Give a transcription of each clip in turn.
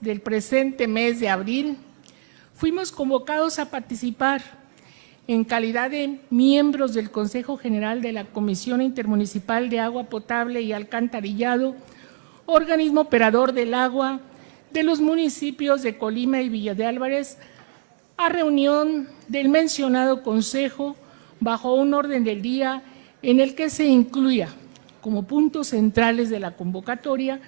del presente mes de abril, fuimos convocados a participar en calidad de miembros del Consejo General de la Comisión Intermunicipal de Agua Potable y Alcantarillado, organismo operador del agua de los municipios de Colima y Villa de Álvarez, a reunión del mencionado Consejo bajo un orden del día en el que se incluía como puntos centrales de la convocatoria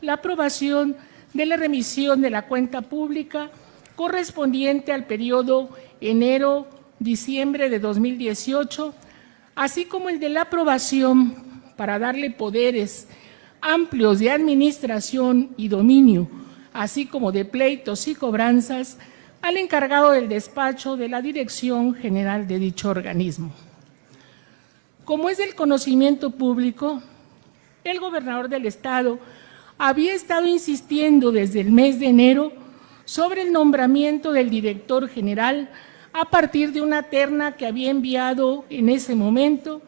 la aprobación de la remisión de la cuenta pública correspondiente al periodo enero-diciembre de 2018, así como el de la aprobación para darle poderes amplios de administración y dominio, así como de pleitos y cobranzas, al encargado del despacho de la Dirección General de dicho organismo. Como es del conocimiento público, el gobernador del Estado había estado insistiendo desde el mes de enero sobre el nombramiento del director general a partir de una terna que había enviado en ese momento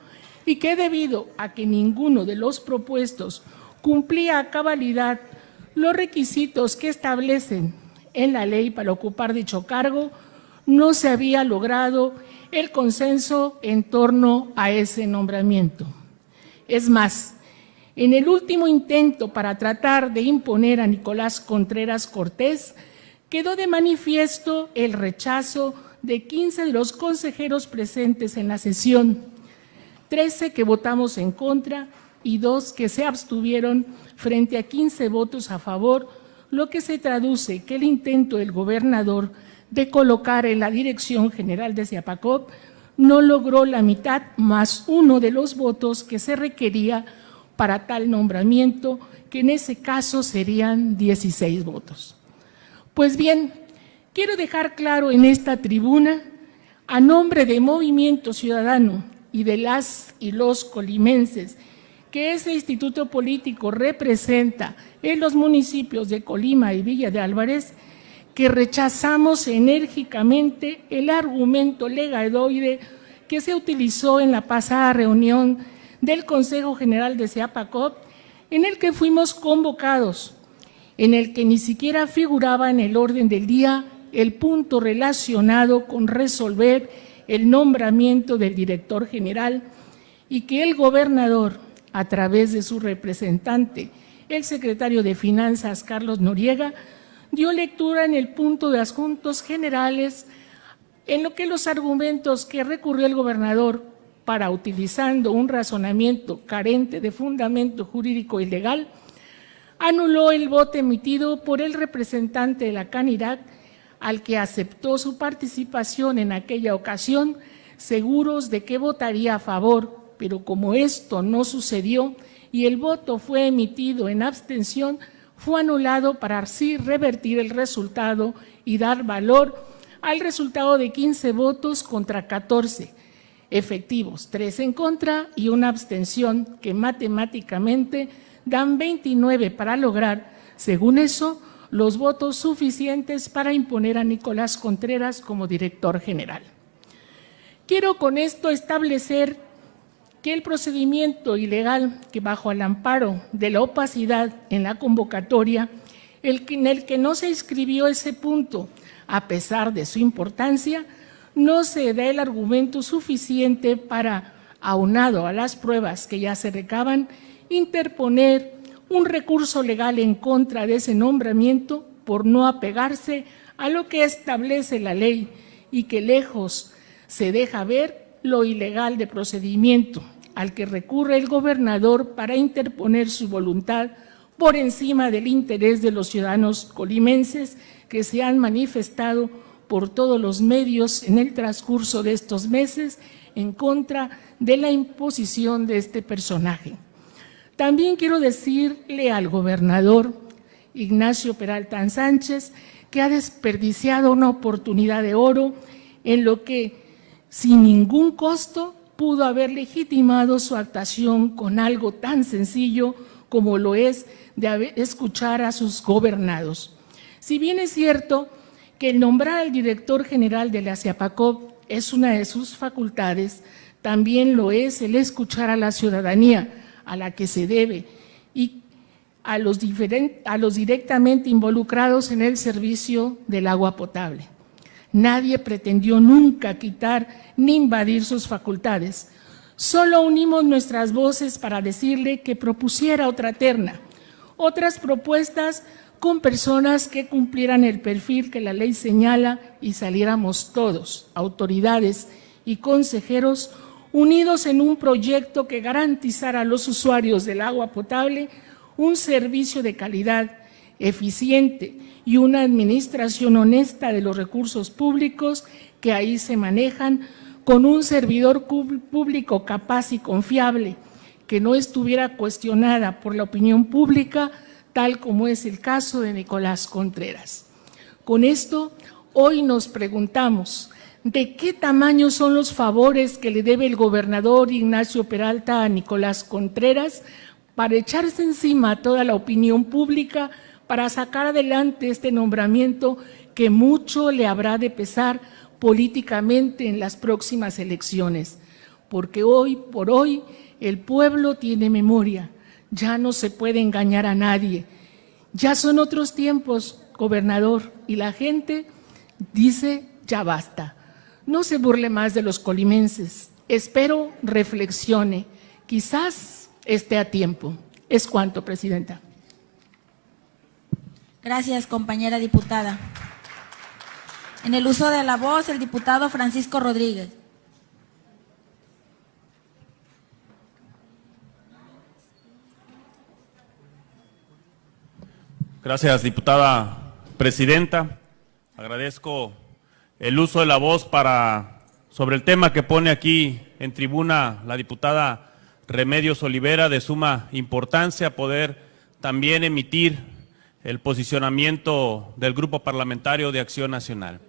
y que, debido a que ninguno de los propuestos cumplía a cabalidad los requisitos que establecen en la ley para ocupar dicho cargo, no se había logrado el consenso en torno a ese nombramiento. Es más, en el último intento para tratar de imponer a Nicolás Contreras Cortés, quedó de manifiesto el rechazo de 15 de los consejeros presentes en la sesión, 13 que votamos en contra y 2 que se abstuvieron frente a 15 votos a favor, lo que se traduce que el intento del gobernador de colocar en la Dirección General de Siapacop no logró la mitad más uno de los votos que se requería para tal nombramiento, que en ese caso serían 16 votos. Pues bien, quiero dejar claro en esta tribuna, a nombre de Movimiento Ciudadano y de las y los colimenses, que ese instituto político representa en los municipios de Colima y Villa de Álvarez, que rechazamos enérgicamente el argumento legadoide que se utilizó en la pasada reunión del Consejo General de Siapacop, en el que fuimos convocados, en el que ni siquiera figuraba en el orden del día el punto relacionado con resolver el nombramiento del director general, y que el gobernador, a través de su representante, el secretario de Finanzas, Carlos Noriega, dio lectura en el punto de asuntos generales, en lo que los argumentos que recurrió el gobernador para, utilizando un razonamiento carente de fundamento jurídico y legal, anuló el voto emitido por el representante de la Canirac, al que aceptó su participación en aquella ocasión, seguros de que votaría a favor, pero como esto no sucedió y el voto fue emitido en abstención, fue anulado para así revertir el resultado y dar valor al resultado de 15 votos contra 14 efectivos, 3 en contra y una abstención, que matemáticamente dan 29 para lograr, según eso, los votos suficientes para imponer a Nicolás Contreras como director general. Quiero con esto establecer que el procedimiento ilegal que, bajo el amparo de la opacidad en la convocatoria, en el que no se inscribió ese punto, a pesar de su importancia, no se da el argumento suficiente para, aunado a las pruebas que ya se recaban, interponer un recurso legal en contra de ese nombramiento por no apegarse a lo que establece la ley y que lejos se deja ver lo ilegal de procedimiento al que recurre el gobernador para interponer su voluntad por encima del interés de los ciudadanos colimenses que se han manifestado por todos los medios en el transcurso de estos meses en contra de la imposición de este personaje. También quiero decirle al gobernador Ignacio Peralta Sánchez que ha desperdiciado una oportunidad de oro en lo que, sin ningún costo, pudo haber legitimado su actuación con algo tan sencillo como lo es de escuchar a sus gobernados. Si bien es cierto que el nombrar al director general de la Siapacop es una de sus facultades, también lo es el escuchar a la ciudadanía, a la que se debe, y a los directamente involucrados en el servicio del agua potable. Nadie pretendió nunca quitar ni invadir sus facultades. Solo unimos nuestras voces para decirle que propusiera otra terna, otras propuestas con personas que cumplieran el perfil que la ley señala y saliéramos todos, autoridades y consejeros, unidos en un proyecto que garantizara a los usuarios del agua potable un servicio de calidad, eficiente y una administración honesta de los recursos públicos que ahí se manejan, con un servidor público capaz y confiable, que no estuviera cuestionada por la opinión pública, tal como es el caso de Nicolás Contreras. Con esto, hoy nos preguntamos, ¿de qué tamaño son los favores que le debe el gobernador Ignacio Peralta a Nicolás Contreras para echarse encima a toda la opinión pública para sacar adelante este nombramiento que mucho le habrá de pesar políticamente en las próximas elecciones? Porque hoy por hoy el pueblo tiene memoria, ya no se puede engañar a nadie. Ya son otros tiempos, gobernador, y la gente dice ya basta. No se burle más de los colimenses. Espero reflexione. Quizás esté a tiempo. Es cuanto, presidenta. Gracias, compañera diputada. En el uso de la voz, el diputado Francisco Rodríguez. Gracias, diputada presidenta. Agradezco el uso de la voz sobre el tema que pone aquí en tribuna la diputada Remedios Olivera, de suma importancia poder también emitir el posicionamiento del Grupo Parlamentario de Acción Nacional.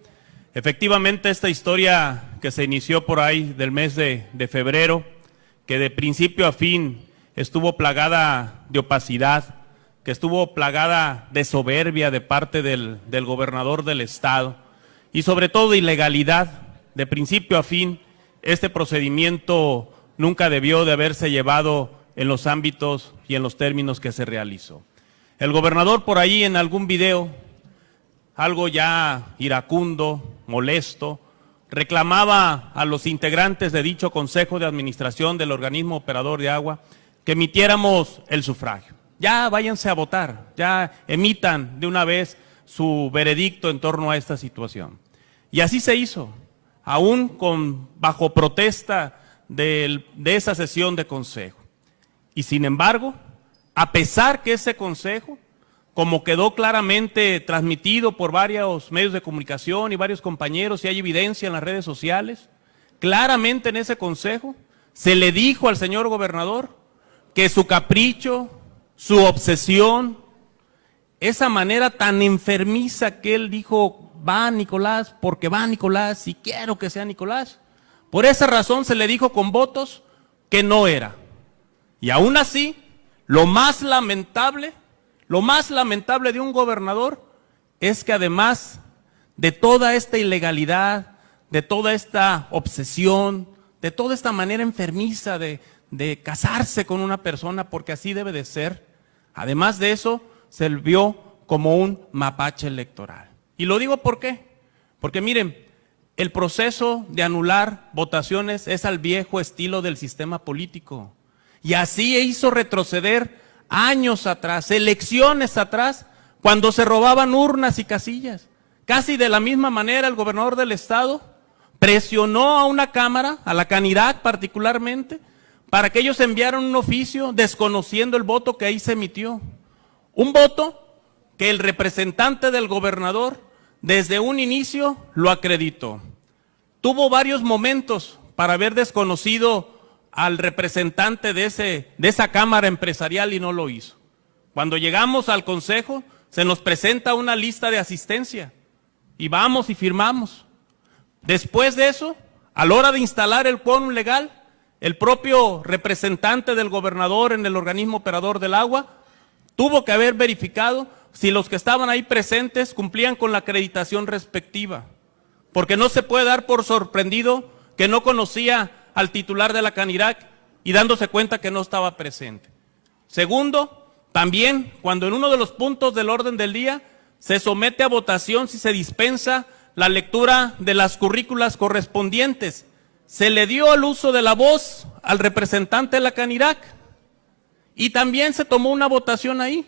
Efectivamente, esta historia que se inició por ahí del mes de febrero, que de principio a fin estuvo plagada de opacidad, que estuvo plagada de soberbia de parte del gobernador del estado y sobre todo de ilegalidad, de principio a fin, este procedimiento nunca debió de haberse llevado en los ámbitos y en los términos que se realizó. El gobernador por ahí en algún video, algo ya iracundo, molesto, reclamaba a los integrantes de dicho Consejo de Administración del Organismo Operador de Agua que emitiéramos el sufragio. Ya váyanse a votar, ya emitan de una vez su veredicto en torno a esta situación. Y así se hizo, aún bajo protesta de esa sesión de consejo. Y sin embargo, a pesar que ese consejo, como quedó claramente transmitido por varios medios de comunicación y varios compañeros, y hay evidencia en las redes sociales, claramente en ese consejo se le dijo al señor gobernador que su capricho, su obsesión, esa manera tan enfermiza que él dijo, va Nicolás, porque va Nicolás y quiero que sea Nicolás. Por esa razón se le dijo con votos que no era. Y aún así, lo más lamentable de un gobernador es que además de toda esta ilegalidad, de toda esta obsesión, de toda esta manera enfermiza de casarse con una persona porque así debe de ser, además de eso, se vio como un mapache electoral. Y lo digo ¿por qué? Porque miren, el proceso de anular votaciones es al viejo estilo del sistema político. Y así hizo retroceder años atrás, elecciones atrás, cuando se robaban urnas y casillas. Casi de la misma manera el gobernador del estado presionó a una cámara, a la Canirac particularmente, para que ellos enviaran un oficio desconociendo el voto que ahí se emitió. Un voto que el representante del gobernador desde un inicio lo acreditó. Tuvo varios momentos para haber desconocido al representante de esa cámara empresarial y no lo hizo. Cuando llegamos al consejo, se nos presenta una lista de asistencia y vamos y firmamos. Después de eso, a la hora de instalar el quórum legal, el propio representante del gobernador en el organismo operador del agua tuvo que haber verificado si los que estaban ahí presentes cumplían con la acreditación respectiva, porque no se puede dar por sorprendido que no conocía al titular de la Canirac y dándose cuenta que no estaba presente. Segundo, También, cuando en uno de los puntos del orden del día se somete a votación si se dispensa la lectura de las currículas correspondientes, se le dio el uso de la voz al representante de la Canirac y también se tomó una votación ahí,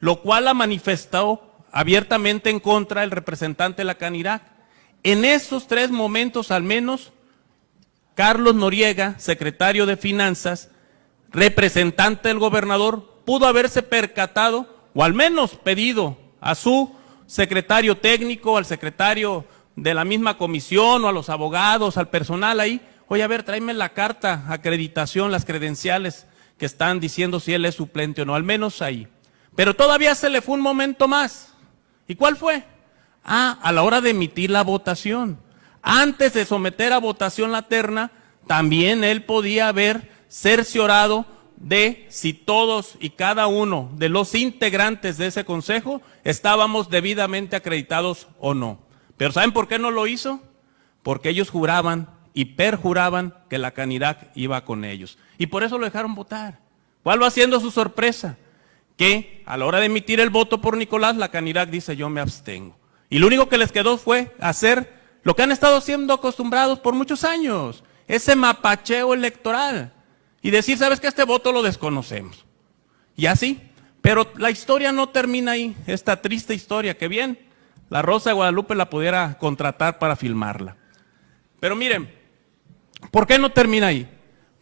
lo cual la manifestó abiertamente en contra del representante de la Canirac. En esos 3 momentos al menos, Carlos Noriega, secretario de Finanzas, representante del gobernador, pudo haberse percatado o al menos pedido a su secretario técnico, al secretario de la misma comisión o a los abogados, al personal ahí, oye, a ver, tráeme la carta, acreditación, las credenciales que están diciendo si él es suplente o no, al menos ahí. Pero todavía se le fue un momento más. ¿Y cuál fue? A la hora de emitir la votación. Antes de someter a votación la terna, también él podía haber cerciorado de si todos y cada uno de los integrantes de ese consejo estábamos debidamente acreditados o no. Pero ¿saben por qué no lo hizo? Porque ellos juraban y perjuraban que la Canirac iba con ellos. Y por eso lo dejaron votar. ¿Cuál va siendo su sorpresa? Que a la hora de emitir el voto por Nicolás, la Canirac dice yo me abstengo. Y lo único que les quedó fue hacer lo que han estado siendo acostumbrados por muchos años, ese mapacheo electoral. Y decir, ¿sabes qué? Este voto lo desconocemos. Y así. Pero la historia no termina ahí, esta triste historia, que bien, la Rosa de Guadalupe la pudiera contratar para filmarla. Pero miren, ¿por qué no termina ahí?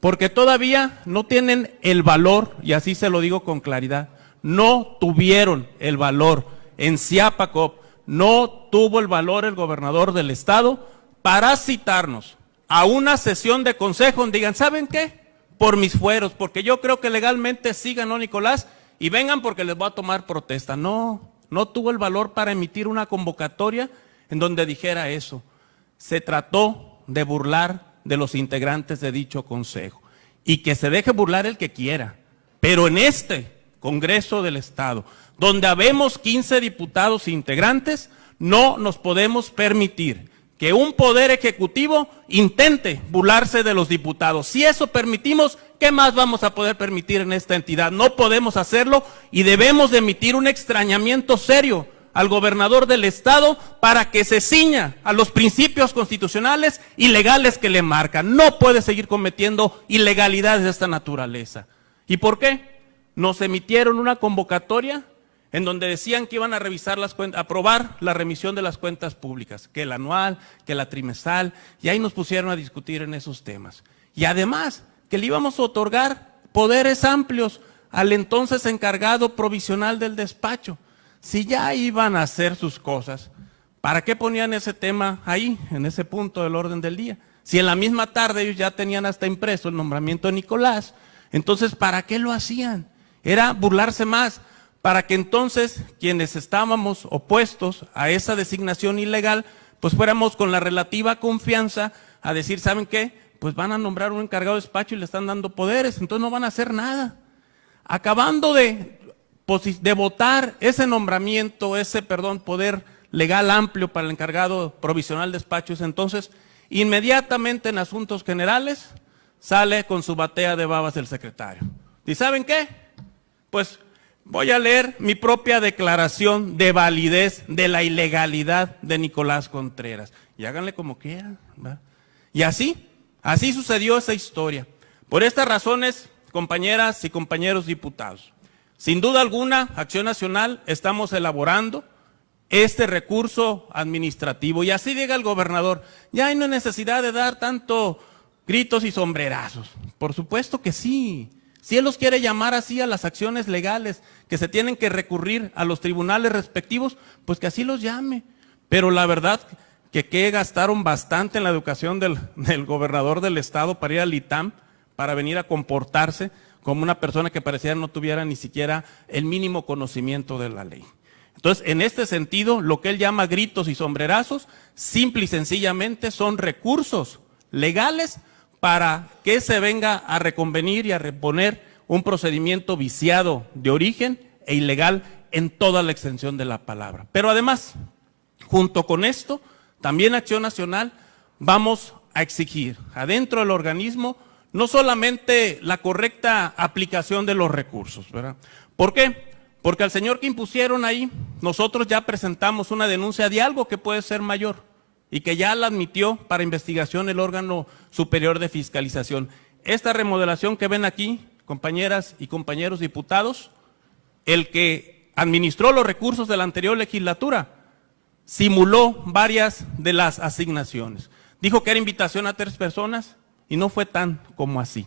Porque todavía no tienen el valor, y así se lo digo con claridad, no tuvieron el valor en Ziapacop, no tuvo el valor el gobernador del estado para citarnos a una sesión de consejo donde digan, ¿saben qué? Por mis fueros, porque yo creo que legalmente sí ganó Nicolás y vengan porque les voy a tomar protesta. No tuvo el valor para emitir una convocatoria en donde dijera eso. Se trató de burlar de los integrantes de dicho consejo y que se deje burlar el que quiera, pero en este Congreso del Estado, donde habemos 15 diputados integrantes, no nos podemos permitir que un poder ejecutivo intente burlarse de los diputados. Si eso permitimos, ¿qué más vamos a poder permitir en esta entidad? No podemos hacerlo y debemos de emitir un extrañamiento serio al gobernador del estado para que se ciña a los principios constitucionales y legales que le marcan. No puede seguir cometiendo ilegalidades de esta naturaleza. ¿Y por qué? Nos emitieron una convocatoria en donde decían que iban a revisar las cuentas, aprobar la remisión de las cuentas públicas, que el anual, que la trimestral, y ahí nos pusieron a discutir en esos temas. Y además, que le íbamos a otorgar poderes amplios al entonces encargado provisional del despacho. Si ya iban a hacer sus cosas, ¿para qué ponían ese tema ahí, en ese punto del orden del día? Si en la misma tarde ellos ya tenían hasta impreso el nombramiento de Nicolás, entonces ¿para qué lo hacían? Era burlarse más, para que entonces quienes estábamos opuestos a esa designación ilegal, pues fuéramos con la relativa confianza a decir, ¿saben qué? Pues van a nombrar un encargado de despacho y le están dando poderes, entonces no van a hacer nada. Acabando de votar ese nombramiento, ese poder legal amplio para el encargado provisional de despachos, entonces inmediatamente en asuntos generales sale con su batea de babas el secretario. ¿Y saben qué? Pues voy a leer mi propia declaración de validez de la ilegalidad de Nicolás Contreras. Y háganle como quieran, ¿verdad? Y así sucedió esa historia. Por estas razones, compañeras y compañeros diputados, sin duda alguna, Acción Nacional estamos elaborando este recurso administrativo. Y así diga el gobernador, ya no hay necesidad de dar tanto gritos y sombrerazos. Por supuesto que sí. Si él los quiere llamar así a las acciones legales que se tienen que recurrir a los tribunales respectivos, pues que así los llame. Pero la verdad que gastaron bastante en la educación del gobernador del estado para ir al ITAM, para venir a comportarse como una persona que pareciera no tuviera ni siquiera el mínimo conocimiento de la ley. Entonces, en este sentido, lo que él llama gritos y sombrerazos, simple y sencillamente son recursos legales para que se venga a reconvenir y a reponer un procedimiento viciado de origen e ilegal en toda la extensión de la palabra. Pero además, junto con esto, también Acción Nacional vamos a exigir adentro del organismo no solamente la correcta aplicación de los recursos, ¿verdad? ¿Por qué? Porque al señor que impusieron ahí, nosotros ya presentamos una denuncia de algo que puede ser mayor y que ya la admitió para investigación el órgano superior de fiscalización. Esta remodelación que ven aquí, compañeras y compañeros diputados, el que administró los recursos de la anterior legislatura simuló varias de las asignaciones. Dijo que era invitación a 3 personas y no fue tan como así.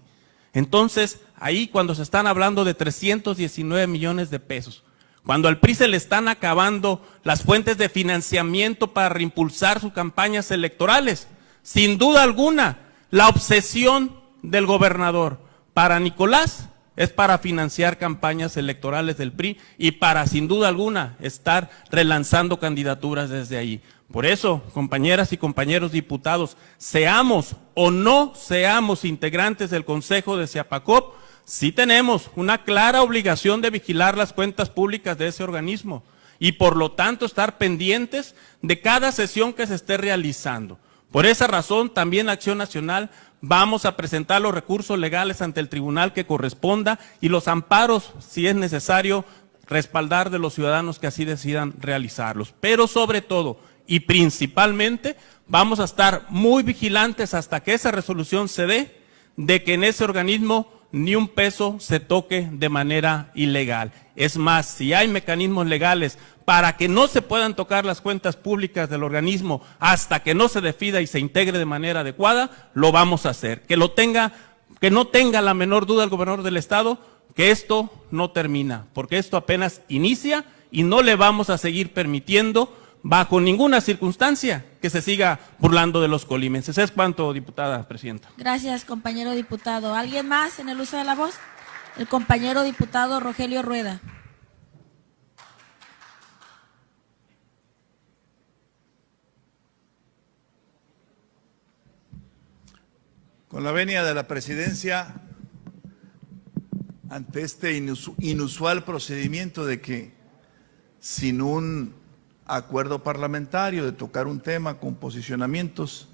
Entonces, ahí cuando se están hablando de 319 millones de pesos, cuando al PRI se le están acabando las fuentes de financiamiento para reimpulsar sus campañas electorales, sin duda alguna, la obsesión del gobernador para Nicolás es para financiar campañas electorales del PRI y para, sin duda alguna, estar relanzando candidaturas desde ahí. Por eso, compañeras y compañeros diputados, seamos o no seamos integrantes del Consejo de Ciapacop, sí tenemos una clara obligación de vigilar las cuentas públicas de ese organismo y por lo tanto estar pendientes de cada sesión que se esté realizando. Por esa razón, también Acción Nacional vamos a presentar los recursos legales ante el tribunal que corresponda y los amparos, si es necesario, respaldar de los ciudadanos que así decidan realizarlos. Pero sobre todo y principalmente vamos a estar muy vigilantes hasta que esa resolución se dé de que en ese organismo ni un peso se toque de manera ilegal. Es más, si hay mecanismos legales para que no se puedan tocar las cuentas públicas del organismo hasta que no se defida y se integre de manera adecuada, lo vamos a hacer. Que no tenga la menor duda el gobernador del estado que esto no termina, porque esto apenas inicia y no le vamos a seguir permitiendo bajo ninguna circunstancia que se siga burlando de los colimenses. Es cuanto, diputada presidenta. Gracias, compañero diputado. ¿Alguien más en el uso de la voz? El compañero diputado Rogelio Rueda. Con la venia de la presidencia, ante este inusual procedimiento de que sin un acuerdo parlamentario de tocar un tema con posicionamientos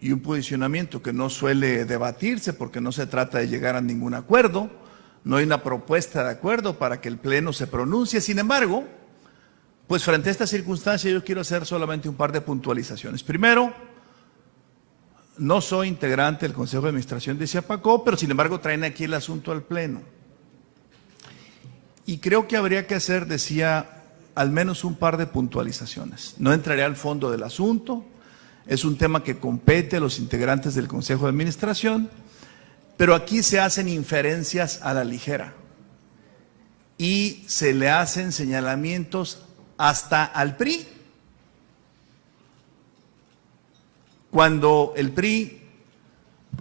y un posicionamiento que no suele debatirse porque no se trata de llegar a ningún acuerdo, no hay una propuesta de acuerdo para que el Pleno se pronuncie. Sin embargo, pues frente a esta circunstancia yo quiero hacer solamente un par de puntualizaciones. Primero, no soy integrante del Consejo de Administración de Ciapacop, pero sin embargo traen aquí el asunto al Pleno. Y creo que habría que hacer, decía, al menos un par de puntualizaciones. No entraré al fondo del asunto, es un tema que compete a los integrantes del Consejo de Administración, pero aquí se hacen inferencias a la ligera y se le hacen señalamientos hasta al PRI. Cuando el PRI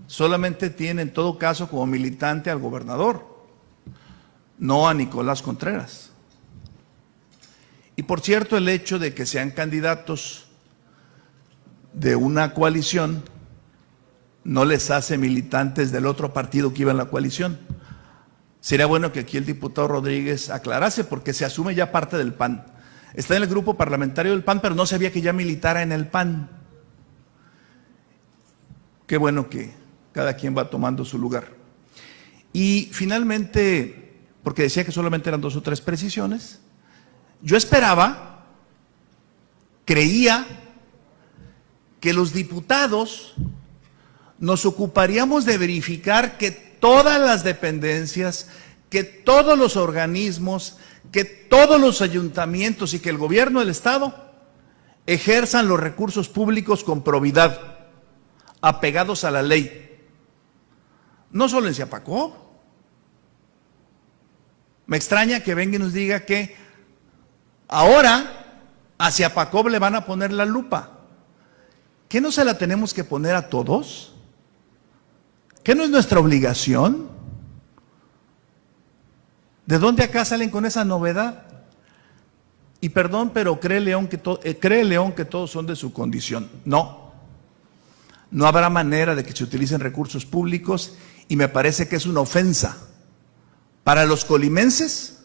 solamente tiene en todo caso como militante al gobernador, no a Nicolás Contreras. Y por cierto, el hecho de que sean candidatos de una coalición no les hace militantes del otro partido que iba en la coalición. Sería bueno que aquí el diputado Rodríguez aclarase, porque se asume ya parte del PAN. Está en el grupo parlamentario del PAN, pero no sabía que ya militara en el PAN. Qué bueno que cada quien va tomando su lugar. Y finalmente, porque decía que solamente eran 2 o 3 precisiones, yo esperaba, creía que los diputados nos ocuparíamos de verificar que todas las dependencias, que todos los organismos, que todos los ayuntamientos y que el gobierno del estado ejerzan los recursos públicos con probidad, apegados a la ley. No solo en Ciapacop. Me extraña que venga y nos diga que ahora a Ciapacop le van a poner la lupa. ¿Qué no se la tenemos que poner a todos? ¿Qué no es nuestra obligación? ¿De dónde acá salen con esa novedad? Y perdón, pero cree León que todos son de su condición. No. No habrá manera de que se utilicen recursos públicos y me parece que es una ofensa para los colimenses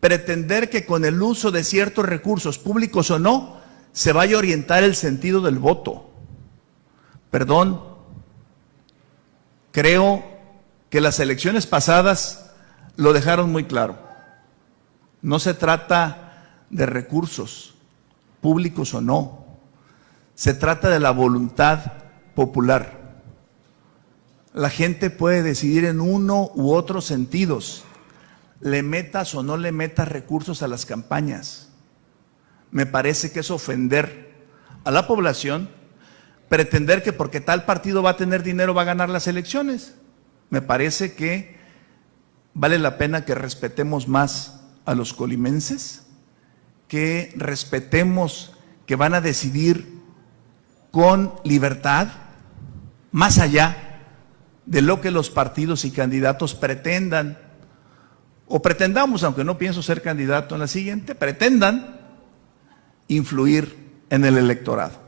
pretender que con el uso de ciertos recursos públicos o no se vaya a orientar el sentido del voto. Perdón, creo que las elecciones pasadas lo dejaron muy claro. No se trata de recursos, públicos o no. Se trata de la voluntad popular. La gente puede decidir en uno u otros sentidos, le metas o no le metas recursos a las campañas. Me parece que es ofender a la población pretender que porque tal partido va a tener dinero va a ganar las elecciones. Me parece que vale la pena que respetemos más a los colimenses, que respetemos que van a decidir con libertad, más allá de lo que los partidos y candidatos pretendan, o pretendamos, aunque no pienso ser candidato en la siguiente, pretendan influir en el electorado.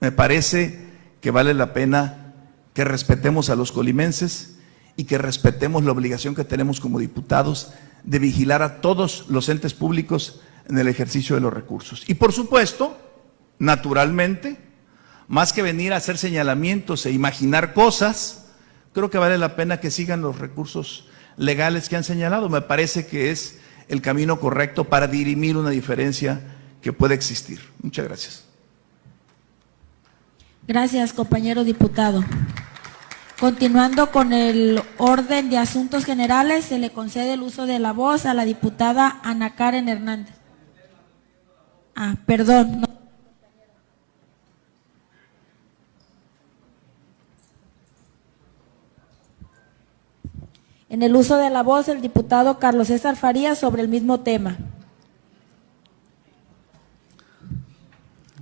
Me parece que vale la pena que respetemos a los colimenses y que respetemos la obligación que tenemos como diputados de vigilar a todos los entes públicos en el ejercicio de los recursos. Y por supuesto, naturalmente, más que venir a hacer señalamientos e imaginar cosas, creo que vale la pena que sigan los recursos legales que han señalado. Me parece que es el camino correcto para dirimir una diferencia que puede existir. Muchas gracias. Gracias, compañero diputado. Continuando con el orden de asuntos generales, se le concede el uso de la voz a la diputada Ana Karen Hernández. Perdón. No. En el uso de la voz, el diputado Carlos César Farías sobre el mismo tema.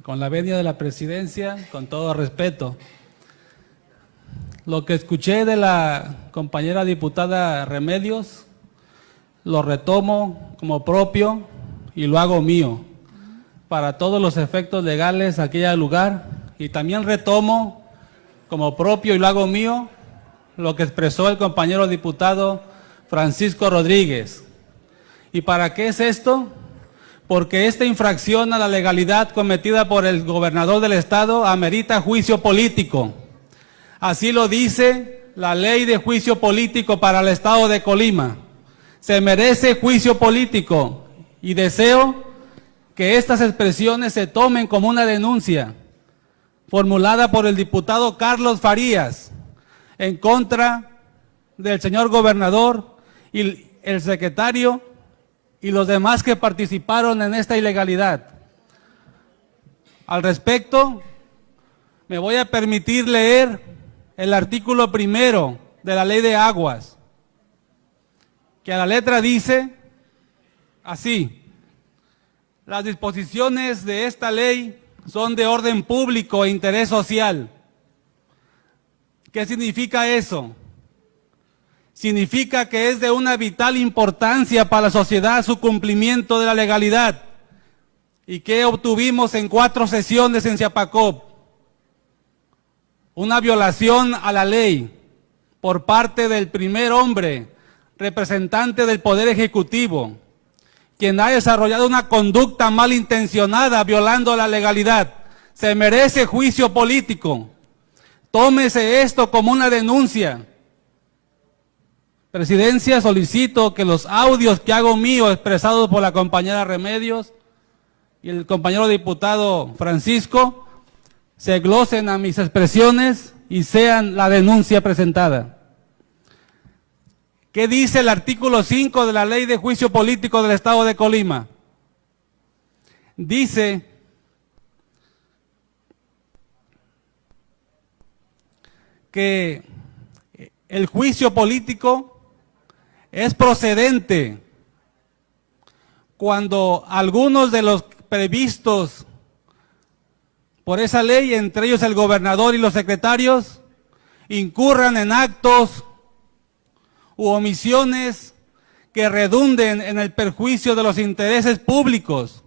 Con la venia de la presidencia, con todo respeto, lo que escuché de la compañera diputada Remedios, lo retomo como propio y lo hago mío para todos los efectos legales aquí al lugar, y también retomo como propio y lo hago mío lo que expresó el compañero diputado Francisco Rodríguez. ¿Y para qué es esto? Porque esta infracción a la legalidad cometida por el gobernador del estado amerita juicio político. Así lo dice la ley de juicio político para el estado de Colima. Se merece juicio político y deseo que estas expresiones se tomen como una denuncia formulada por el diputado Carlos Farías en contra del señor gobernador y el secretario y los demás que participaron en esta ilegalidad. Al respecto, me voy a permitir leer el artículo 1 de la Ley de Aguas, que a la letra dice así: las disposiciones de esta ley son de orden público e interés social. ¿Qué significa eso? Significa que es de una vital importancia para la sociedad su cumplimiento de la legalidad. ¿Y qué obtuvimos en 4 sesiones en Chiapacop? Una violación a la ley por parte del primer hombre, representante del Poder Ejecutivo, quien ha desarrollado una conducta malintencionada violando la legalidad. Se merece juicio político. Tómese esto como una denuncia. Presidencia, solicito que los audios que hago mío expresados por la compañera Remedios y el compañero diputado Francisco se glosen a mis expresiones y sean la denuncia presentada. ¿Qué dice el artículo 5 de la Ley de Juicio Político del Estado de Colima? Dice que el juicio político es procedente cuando algunos de los previstos por esa ley, entre ellos el gobernador y los secretarios, incurran en actos u omisiones que redunden en el perjuicio de los intereses públicos,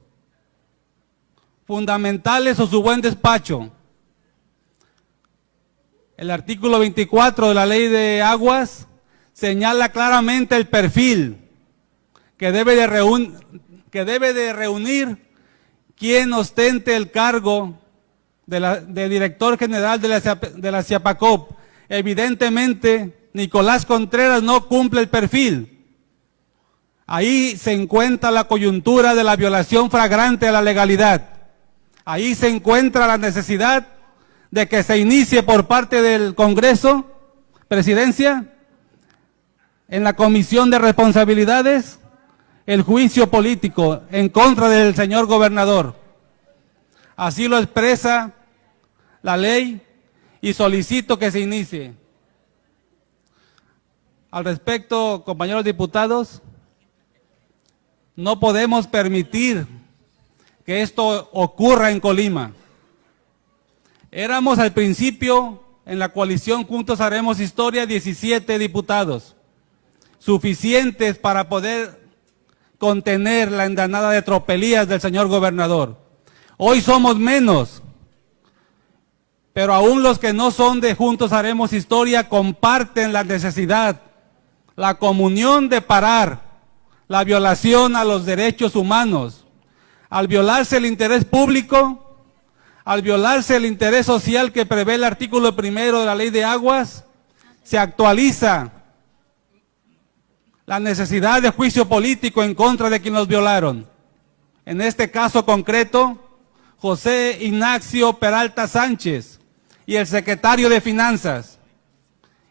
fundamentales o su buen despacho. El artículo 24 de la Ley de Aguas señala claramente el perfil que debe de reunir quien ostente el cargo de director general de la Chiapacop. Evidentemente, Nicolás Contreras no cumple el perfil. Ahí se encuentra la coyuntura de la violación flagrante a la legalidad. Ahí se encuentra la necesidad de que se inicie por parte del Congreso, Presidencia, en la Comisión de Responsabilidades, el juicio político en contra del señor gobernador. Así lo expresa la ley y solicito que se inicie. Al respecto, compañeros diputados, no podemos permitir que esto ocurra en Colima. Éramos al principio, en la coalición Juntos Haremos Historia, 17 diputados, suficientes para poder contener la andanada de tropelías del señor gobernador. Hoy somos menos, pero aún los que no son de Juntos Haremos Historia comparten la necesidad, la comunión de parar la violación a los derechos humanos. Al violarse el interés público, al violarse el interés social que prevé el artículo 1 de la Ley de Aguas, se actualiza la necesidad de juicio político en contra de quienes los violaron. En este caso concreto, José Ignacio Peralta Sánchez y el secretario de Finanzas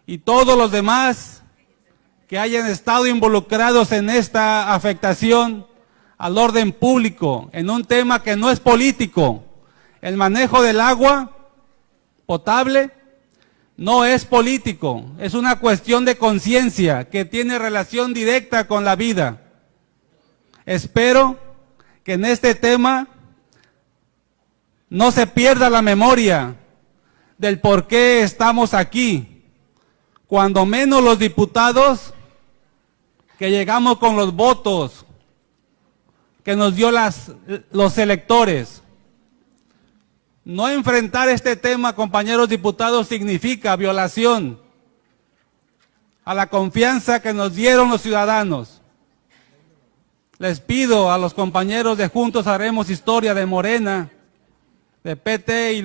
y todos los demás que hayan estado involucrados en esta afectación al orden público, en un tema que no es político. El manejo del agua potable no es político, es una cuestión de conciencia que tiene relación directa con la vida. Espero que en este tema no se pierda la memoria del por qué estamos aquí, cuando menos los diputados que llegamos con los votos que nos dio los electores. No enfrentar este tema, compañeros diputados, significa violación a la confianza que nos dieron los ciudadanos. Les pido a los compañeros de Juntos Haremos Historia, de Morena, de PT y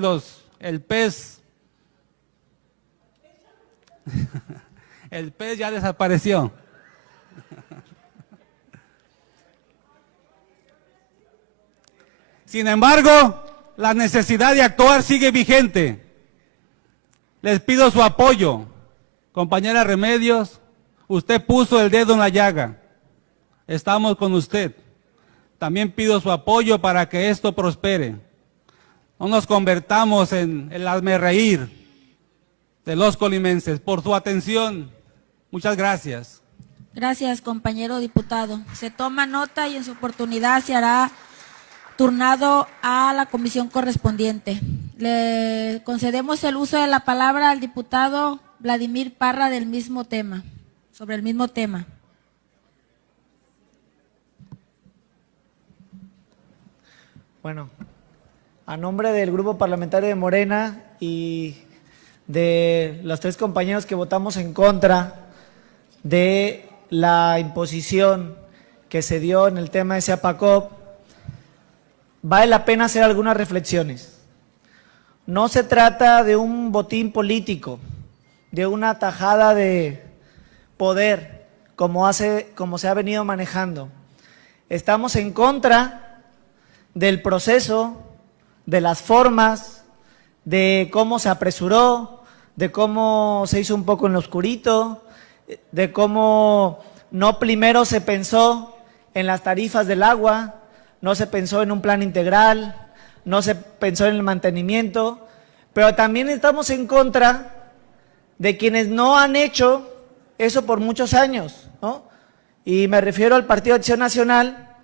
el PES. El PES ya desapareció. Sin embargo, la necesidad de actuar sigue vigente. Les pido su apoyo. Compañera Remedios, usted puso el dedo en la llaga. Estamos con usted. También pido su apoyo para que esto prospere. No nos convertamos en el hazmerreír de los colimenses. Por su atención, muchas gracias. Gracias, compañero diputado. Se toma nota y en su oportunidad se hará turnado a la comisión correspondiente. Le concedemos el uso de la palabra al diputado Vladimir Parra del mismo tema, sobre el mismo tema. Bueno, a nombre del Grupo Parlamentario de Morena y de los 3 compañeros que votamos en contra de la imposición que se dio en el tema de Seapacop, vale la pena hacer algunas reflexiones. No se trata de un botín político, de una tajada de poder, como se ha venido manejando. Estamos en contra del proceso, de las formas, de cómo se apresuró, de cómo se hizo un poco en lo oscurito, de cómo no primero se pensó en las tarifas del agua, no se pensó en un plan integral, no se pensó en el mantenimiento, pero también estamos en contra de quienes no han hecho eso por muchos años, ¿no? Y me refiero al Partido de Acción Nacional,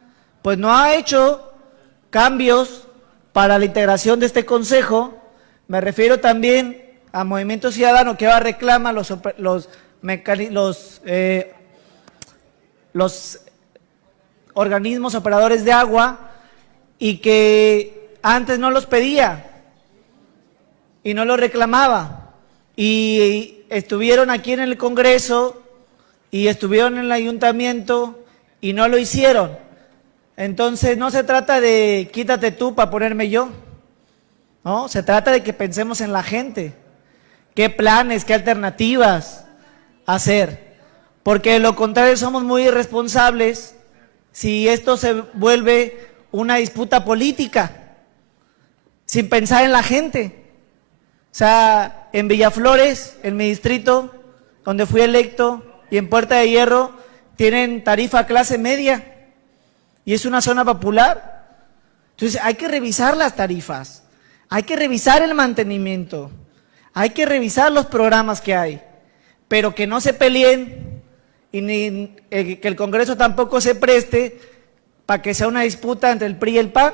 pues no ha hecho cambios para la integración de este consejo. Me refiero también a Movimiento Ciudadano, que ahora reclama los organismos operadores de agua y que antes no los pedía y no los reclamaba, y estuvieron aquí en el Congreso y estuvieron en el Ayuntamiento y no lo hicieron. Entonces no se trata de quítate tú para ponerme yo, ¿no? Se trata de que pensemos en la gente, qué planes, qué alternativas hacer, porque de lo contrario somos muy irresponsables si esto se vuelve una disputa política, sin pensar en la gente. O sea, en Villaflores, en mi distrito, donde fui electo, y en Puerta de Hierro, tienen tarifa clase media, y es una zona popular. Entonces hay que revisar las tarifas, hay que revisar el mantenimiento, hay que revisar los programas que hay, pero que no se peleen y ni que el Congreso tampoco se preste para que sea una disputa entre el PRI y el PAN,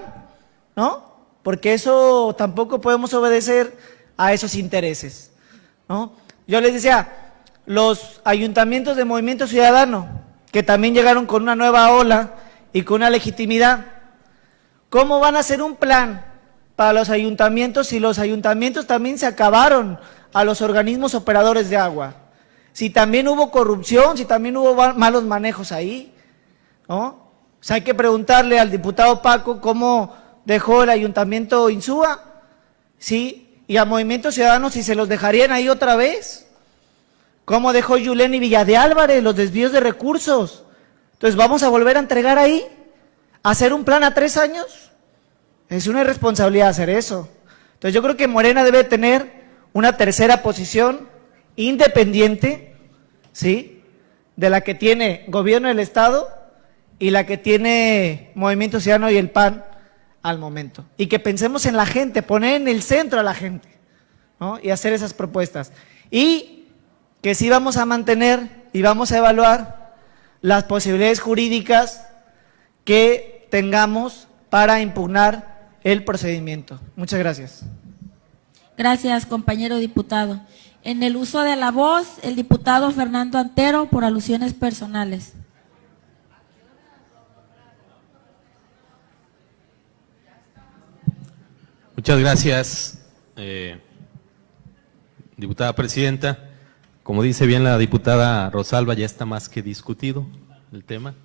¿no? Porque eso tampoco podemos obedecer a esos intereses, ¿no? Yo les decía, los ayuntamientos de Movimiento Ciudadano, que también llegaron con una nueva ola y con una legitimidad, ¿cómo van a hacer un plan para los ayuntamientos si los ayuntamientos también se acabaron a los organismos operadores de agua? Si también hubo corrupción, si también hubo malos manejos ahí, ¿no? O sea, hay que preguntarle al diputado Paco cómo dejó el ayuntamiento Insúa, ¿sí? Y a Movimiento Ciudadano si se los dejarían ahí otra vez. ¿Cómo dejó Yuleni Villa de Álvarez los desvíos de recursos? Entonces, ¿vamos a volver a entregar ahí? ¿Hacer un plan a 3 años? Es una irresponsabilidad hacer eso. Entonces, yo creo que Morena debe tener una tercera posición independiente, ¿sí?, de la que tiene Gobierno del Estado y la que tiene Movimiento Ciudadano y el PAN al momento. Y que pensemos en la gente, poner en el centro a la gente, ¿no?, y hacer esas propuestas. Y que sí vamos a mantener y vamos a evaluar las posibilidades jurídicas que tengamos para impugnar el procedimiento. Muchas gracias. Gracias, compañero diputado. En el uso de la voz, el diputado Fernando Antero, por alusiones personales. Muchas gracias, diputada presidenta. Como dice bien la diputada Rosalba, ya está más que discutido el tema.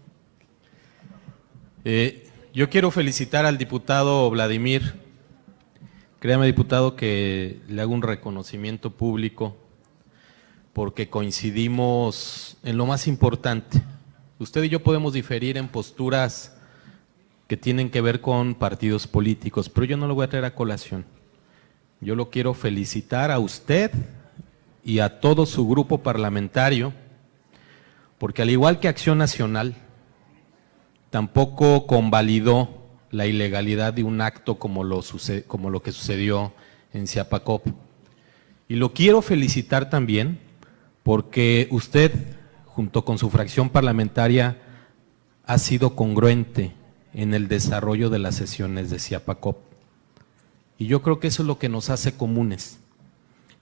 Yo quiero felicitar al diputado Vladimir. Créame, diputado, que le hago un reconocimiento público porque coincidimos en lo más importante. Usted y yo podemos diferir en posturas que tienen que ver con partidos políticos, pero yo no lo voy a traer a colación. Yo lo quiero felicitar a usted y a todo su grupo parlamentario, porque al igual que Acción Nacional, tampoco convalidó la ilegalidad de un acto como lo que sucedió en Ziapacop. Y lo quiero felicitar también porque usted, junto con su fracción parlamentaria, ha sido congruente en el desarrollo de las sesiones de Ziapacop. Y yo creo que eso es lo que nos hace comunes,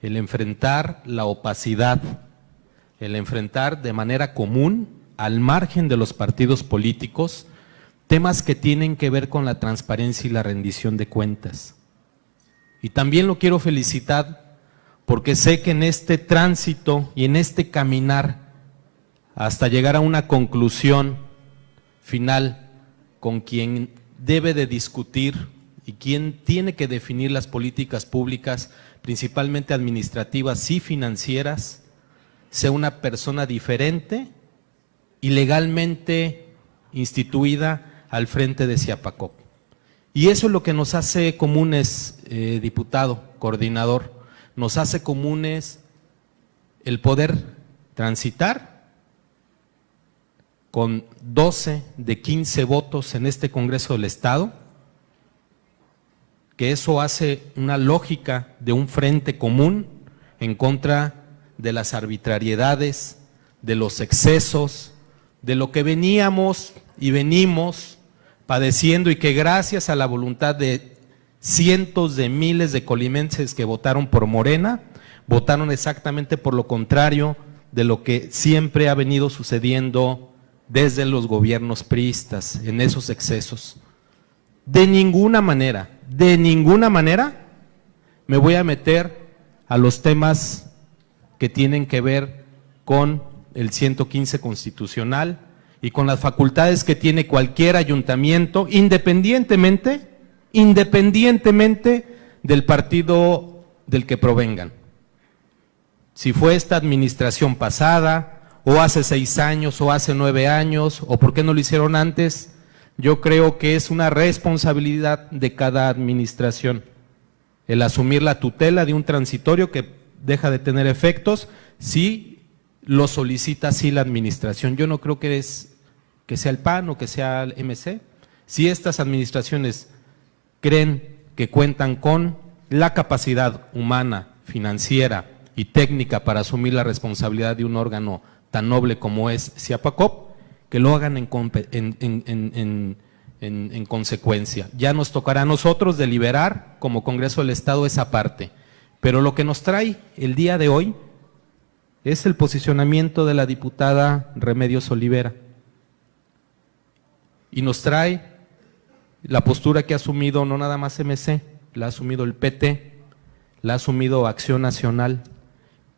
el enfrentar la opacidad, el enfrentar de manera común, al margen de los partidos políticos, temas que tienen que ver con la transparencia y la rendición de cuentas. Y también lo quiero felicitar porque sé que en este tránsito y en este caminar hasta llegar a una conclusión final con quien debe de discutir y quien tiene que definir las políticas públicas, principalmente administrativas y financieras, sea una persona diferente y legalmente instituida al frente de Ziapacop. Y eso es lo que nos hace comunes, diputado, coordinador, nos hace comunes el poder transitar con 12 de 15 votos en este Congreso del Estado, que eso hace una lógica de un frente común en contra de las arbitrariedades, de los excesos, de lo que veníamos y venimos padeciendo y que gracias a la voluntad de cientos de miles de colimenses que votaron por Morena, votaron exactamente por lo contrario de lo que siempre ha venido sucediendo desde los gobiernos priistas en esos excesos. De ninguna manera me voy a meter a los temas que tienen que ver con el 115 constitucional y con las facultades que tiene cualquier ayuntamiento, independientemente del partido del que provengan. Si fue esta administración pasada o hace 6 años, o hace 9 años, o por qué no lo hicieron antes. Yo creo que es una responsabilidad de cada administración el asumir la tutela de un transitorio que deja de tener efectos si lo solicita así la administración. Yo no creo que sea el PAN o que sea el MC. Si estas administraciones creen que cuentan con la capacidad humana, financiera y técnica para asumir la responsabilidad de un órgano tan noble como es Ciapacop, que lo hagan en consecuencia. Ya nos tocará a nosotros deliberar como Congreso del Estado esa parte, pero lo que nos trae el día de hoy es el posicionamiento de la diputada Remedios Olivera y nos trae la postura que ha asumido no nada más MC, la ha asumido el PT, la ha asumido Acción Nacional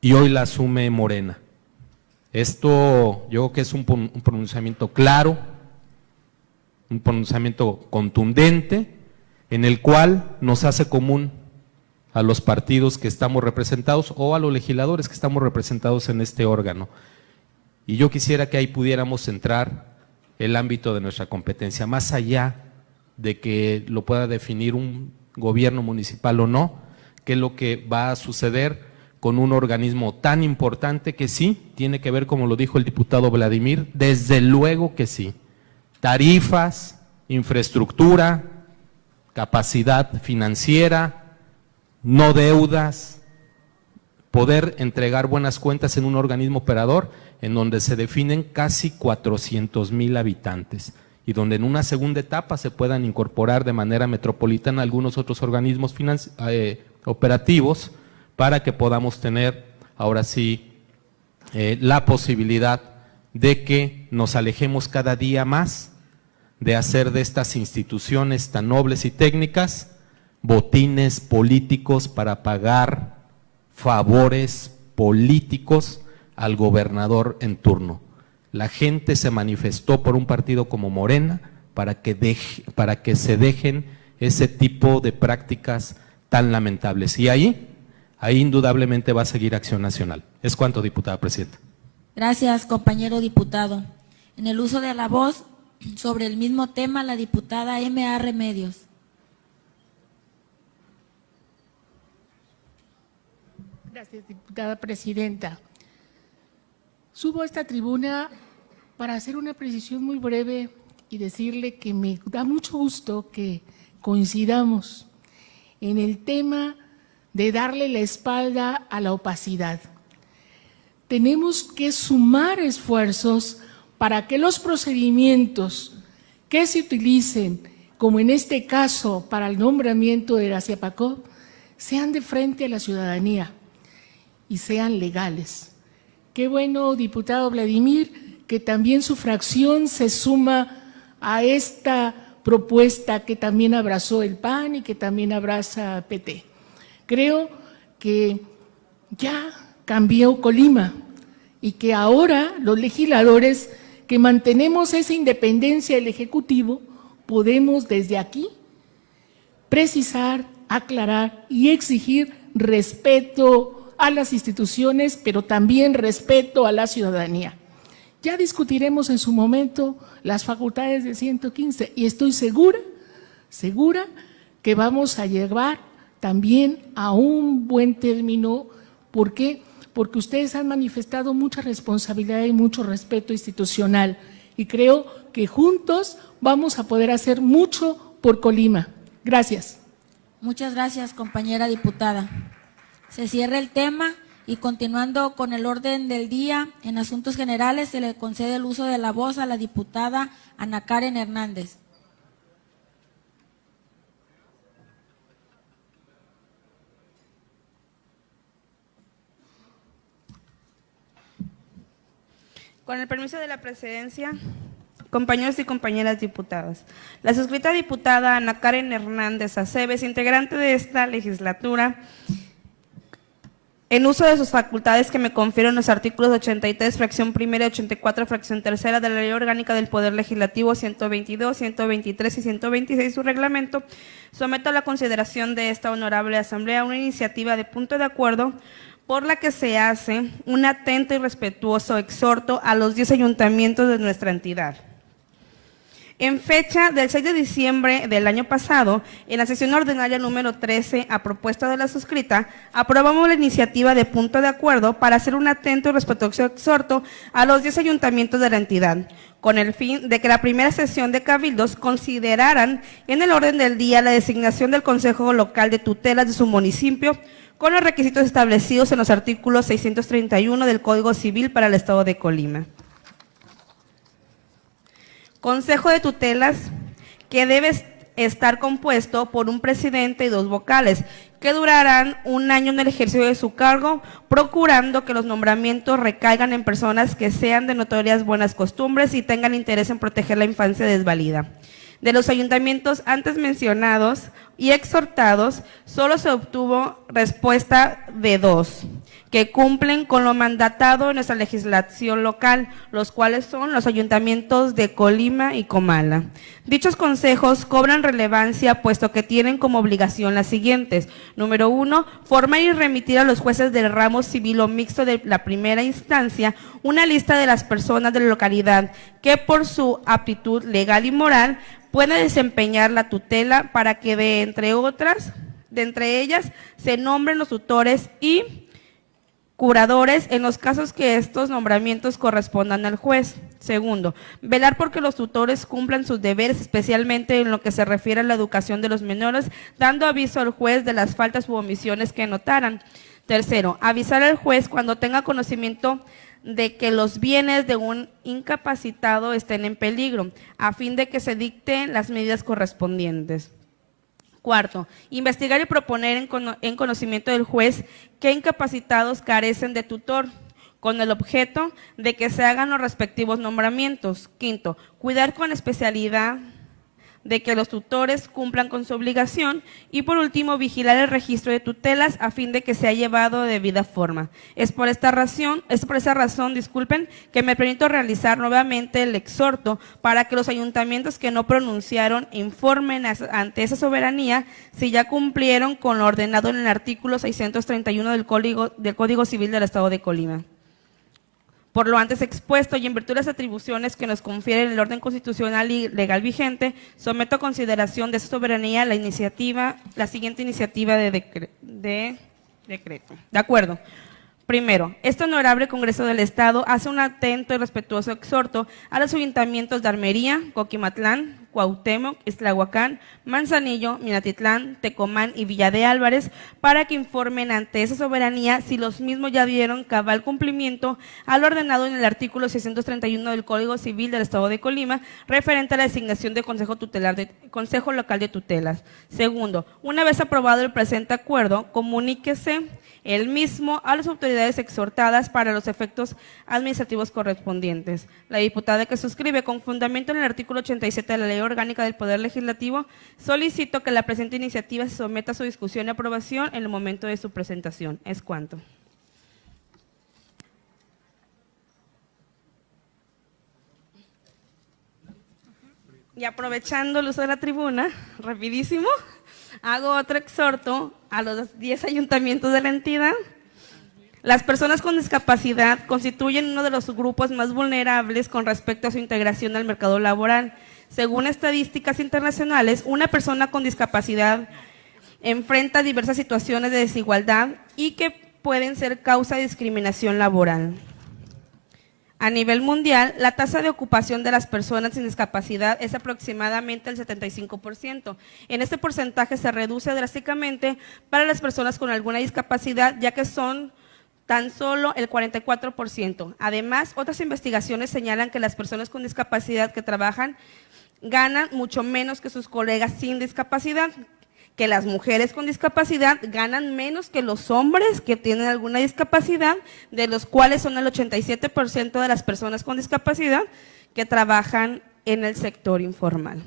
y hoy la asume Morena. Esto yo creo que es un pronunciamiento claro, un pronunciamiento contundente, en el cual nos hace común a los partidos que estamos representados o a los legisladores que estamos representados en este órgano. Y yo quisiera que ahí pudiéramos centrar el ámbito de nuestra competencia, más allá de que lo pueda definir un gobierno municipal o no, qué es lo que va a suceder con un organismo tan importante que sí, tiene que ver, como lo dijo el diputado Vladimir, desde luego que sí. Tarifas, infraestructura, capacidad financiera, no deudas, poder entregar buenas cuentas en un organismo operador en donde se definen casi 400,000 habitantes y donde en una segunda etapa se puedan incorporar de manera metropolitana algunos otros organismos operativos para que podamos tener ahora sí la posibilidad de que nos alejemos cada día más de hacer de estas instituciones tan nobles y técnicas botines políticos para pagar favores políticos al gobernador en turno. La gente se manifestó por un partido como Morena para que se dejen ese tipo de prácticas tan lamentables. Y ahí indudablemente va a seguir Acción Nacional. Es cuanto, diputada presidenta. Gracias, compañero diputado. En el uso de la voz sobre el mismo tema, la diputada M.A. Remedios. Gracias, diputada presidenta. Subo a esta tribuna para hacer una precisión muy breve y decirle que me da mucho gusto que coincidamos en el tema de darle la espalda a la opacidad. Tenemos que sumar esfuerzos para que los procedimientos que se utilicen, como en este caso para el nombramiento de la Ciapacop, sean de frente a la ciudadanía y sean legales. Qué bueno, diputado Vladimir, que también su fracción se suma a esta propuesta que también abrazó el PAN y que también abraza PT. Creo que ya cambió Colima y que ahora los legisladores que mantenemos esa independencia del Ejecutivo podemos desde aquí precisar, aclarar y exigir respeto a las instituciones, pero también respeto a la ciudadanía. Ya discutiremos en su momento las facultades del 115 y estoy segura que vamos a llevar también a un buen término. ¿Por qué? Porque ustedes han manifestado mucha responsabilidad y mucho respeto institucional y creo que juntos vamos a poder hacer mucho por Colima. Gracias. Muchas gracias, compañera diputada. Se cierra el tema y continuando con el orden del día, en asuntos generales se le concede el uso de la voz a la diputada Ana Karen Hernández. Con el permiso de la presidencia, compañeros y compañeras diputadas, la suscrita diputada Ana Karen Hernández Aceves, integrante de esta legislatura, en uso de sus facultades que me confieren los artículos 83, fracción primera y 84, fracción tercera de la Ley Orgánica del Poder Legislativo 122, 123 y 126, su reglamento, someto a la consideración de esta honorable asamblea una iniciativa de punto de acuerdo por la que se hace un atento y respetuoso exhorto a los 10 ayuntamientos de nuestra entidad. En fecha del 6 de diciembre del año pasado, en la sesión ordinaria número 13, a propuesta de la suscrita, aprobamos la iniciativa de punto de acuerdo para hacer un atento y respetuoso exhorto a los 10 ayuntamientos de la entidad, con el fin de que la primera sesión de cabildos consideraran en el orden del día la designación del Consejo Local de Tutelas de su municipio, con los requisitos establecidos en los artículos 631 del Código Civil para el Estado de Colima. Consejo de Tutelas, que debe estar compuesto por un presidente y 2 vocales, que durarán 1 año en el ejercicio de su cargo, procurando que los nombramientos recaigan en personas que sean de notorias buenas costumbres y tengan interés en proteger la infancia desvalida. De los ayuntamientos antes mencionados y exhortados, solo se obtuvo respuesta de 2, que cumplen con lo mandatado en nuestra legislación local, los cuales son los ayuntamientos de Colima y Comala. Dichos consejos cobran relevancia puesto que tienen como obligación las siguientes. Número 1, formar y remitir a los jueces del ramo civil o mixto de la primera instancia una lista de las personas de la localidad que por su aptitud legal y moral pueden desempeñar la tutela para que de entre ellas se nombren los tutores y curadores en los casos que estos nombramientos correspondan al juez. Segundo, velar porque los tutores cumplan sus deberes, especialmente en lo que se refiere a la educación de los menores, dando aviso al juez de las faltas u omisiones que notaran. Tercero, avisar al juez cuando tenga conocimiento de que los bienes de un incapacitado estén en peligro, a fin de que se dicten las medidas correspondientes. Cuarto, investigar y proponer en conocimiento del juez qué incapacitados carecen de tutor, con el objeto de que se hagan los respectivos nombramientos. Quinto, cuidar con especialidad de que los tutores cumplan con su obligación y por último vigilar el registro de tutelas a fin de que sea llevado de debida forma. Es por esa razón, que me permito realizar nuevamente el exhorto para que los ayuntamientos que no pronunciaron informen ante esa soberanía si ya cumplieron con lo ordenado en el artículo 631 del Código Civil del Estado de Colima. Por lo antes expuesto y en virtud de las atribuciones que nos confiere el orden constitucional y legal vigente, someto a consideración de esa soberanía la siguiente iniciativa de decreto. De acuerdo. Primero, este honorable Congreso del Estado hace un atento y respetuoso exhorto a los ayuntamientos de Armería, Coquimatlán, Cuauhtémoc, Iztlahuacán, Manzanillo, Minatitlán, Tecomán y Villa de Álvarez para que informen ante esa soberanía si los mismos ya dieron cabal cumplimiento a lo ordenado en el artículo 631 del Código Civil del Estado de Colima referente a la designación de Consejo Local de Tutelas. Segundo, una vez aprobado el presente acuerdo, comuníquese el mismo a las autoridades exhortadas para los efectos administrativos correspondientes. La diputada que suscribe con fundamento en el artículo 87 de la Ley Orgánica del Poder Legislativo, solicito que la presente iniciativa se someta a su discusión y aprobación en el momento de su presentación. Es cuanto. Y aprovechando el uso de la tribuna, rapidísimo, hago otro exhorto a los 10 ayuntamientos de la entidad. Las personas con discapacidad constituyen uno de los grupos más vulnerables con respecto a su integración al mercado laboral. Según estadísticas internacionales, una persona con discapacidad enfrenta diversas situaciones de desigualdad y que pueden ser causa de discriminación laboral. A nivel mundial, la tasa de ocupación de las personas sin discapacidad es aproximadamente el 75%. En este porcentaje se reduce drásticamente para las personas con alguna discapacidad, ya que son tan solo el 44%. Además, otras investigaciones señalan que las personas con discapacidad que trabajan ganan mucho menos que sus colegas sin discapacidad, que las mujeres con discapacidad ganan menos que los hombres que tienen alguna discapacidad, de los cuales son el 87% de las personas con discapacidad que trabajan en el sector informal.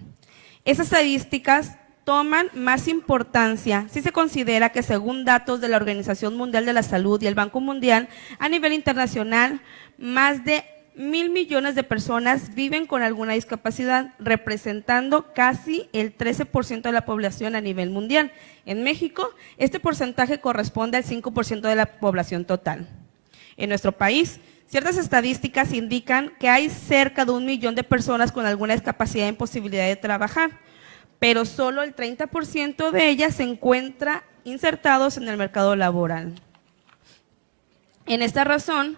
Esas estadísticas toman más importancia si se considera que según datos de la Organización Mundial de la Salud y el Banco Mundial, a nivel internacional, más de 1,000 millones de personas viven con alguna discapacidad, representando casi el 13% de la población a nivel mundial. En México, este porcentaje corresponde al 5% de la población total. En nuestro país, ciertas estadísticas indican que hay cerca de 1 millón de personas con alguna discapacidad e imposibilidad de trabajar, pero solo el 30% de ellas se encuentra insertados en el mercado laboral. En esta razón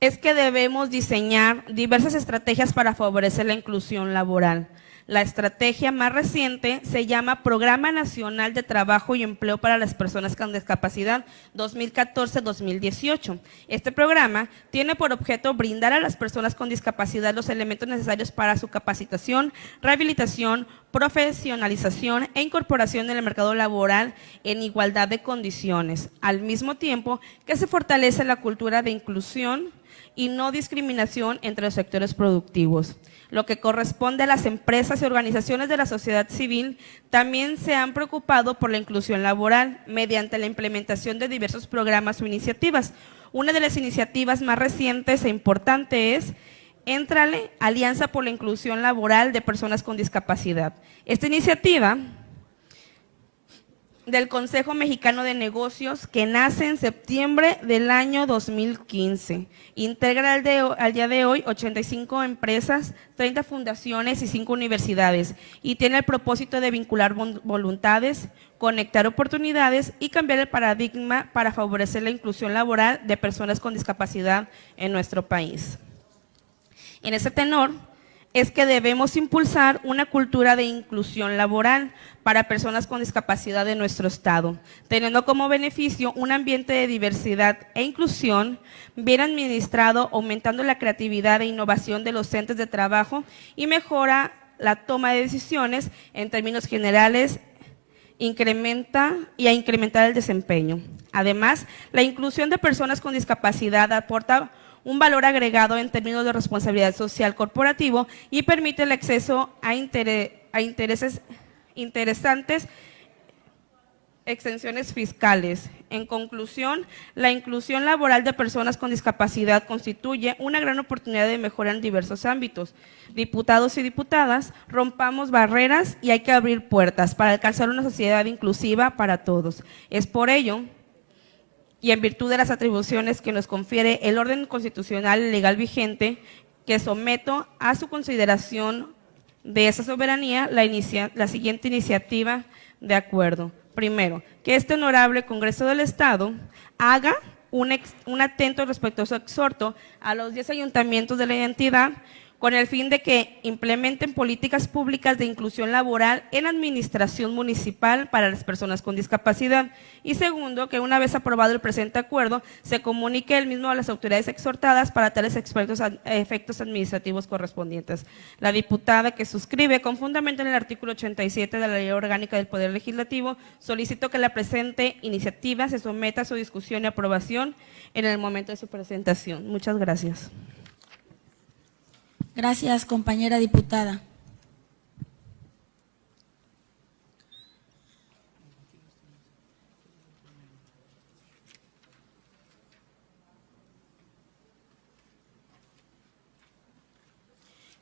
es que debemos diseñar diversas estrategias para favorecer la inclusión laboral. La estrategia más reciente se llama Programa Nacional de Trabajo y Empleo para las Personas con Discapacidad 2014-2018. Este programa tiene por objeto brindar a las personas con discapacidad los elementos necesarios para su capacitación, rehabilitación, profesionalización e incorporación en el mercado laboral en igualdad de condiciones, al mismo tiempo que se fortalece la cultura de inclusión y no discriminación entre los sectores productivos. Lo que corresponde a las empresas y organizaciones de la sociedad civil, también se han preocupado por la inclusión laboral mediante la implementación de diversos programas o iniciativas. Una de las iniciativas más recientes e importante es Éntrale, Alianza por la Inclusión Laboral de Personas con Discapacidad. Esta iniciativa del Consejo Mexicano de Negocios, que nace en septiembre del año 2015. Integra al día de hoy 85 empresas, 30 fundaciones y 5 universidades, y tiene el propósito de vincular voluntades, conectar oportunidades y cambiar el paradigma para favorecer la inclusión laboral de personas con discapacidad en nuestro país. En ese tenor es que debemos impulsar una cultura de inclusión laboral para personas con discapacidad en nuestro estado, teniendo como beneficio un ambiente de diversidad e inclusión bien administrado, aumentando la creatividad e innovación de los entes de trabajo y mejora la toma de decisiones en términos generales, incrementar el desempeño. Además, la inclusión de personas con discapacidad aporta un valor agregado en términos de responsabilidad social corporativo y permite el acceso a interesantes exenciones fiscales. En conclusión, la inclusión laboral de personas con discapacidad constituye una gran oportunidad de mejora en diversos ámbitos. Diputados y diputadas, rompamos barreras y hay que abrir puertas para alcanzar una sociedad inclusiva para todos. Es por ello, y en virtud de las atribuciones que nos confiere el orden constitucional y legal vigente, que someto a su consideración de esa soberanía la siguiente iniciativa de acuerdo. Primero, que este honorable Congreso del Estado haga un atento y respetuoso exhorto a los 10 ayuntamientos de la entidad con el fin de que implementen políticas públicas de inclusión laboral en administración municipal para las personas con discapacidad. Y segundo, que una vez aprobado el presente acuerdo, se comunique el mismo a las autoridades exhortadas para tales efectos administrativos correspondientes. La diputada que suscribe con fundamento en el artículo 87 de la Ley Orgánica del Poder Legislativo, solicito que la presente iniciativa se someta a su discusión y aprobación en el momento de su presentación. Muchas gracias. Gracias, compañera diputada.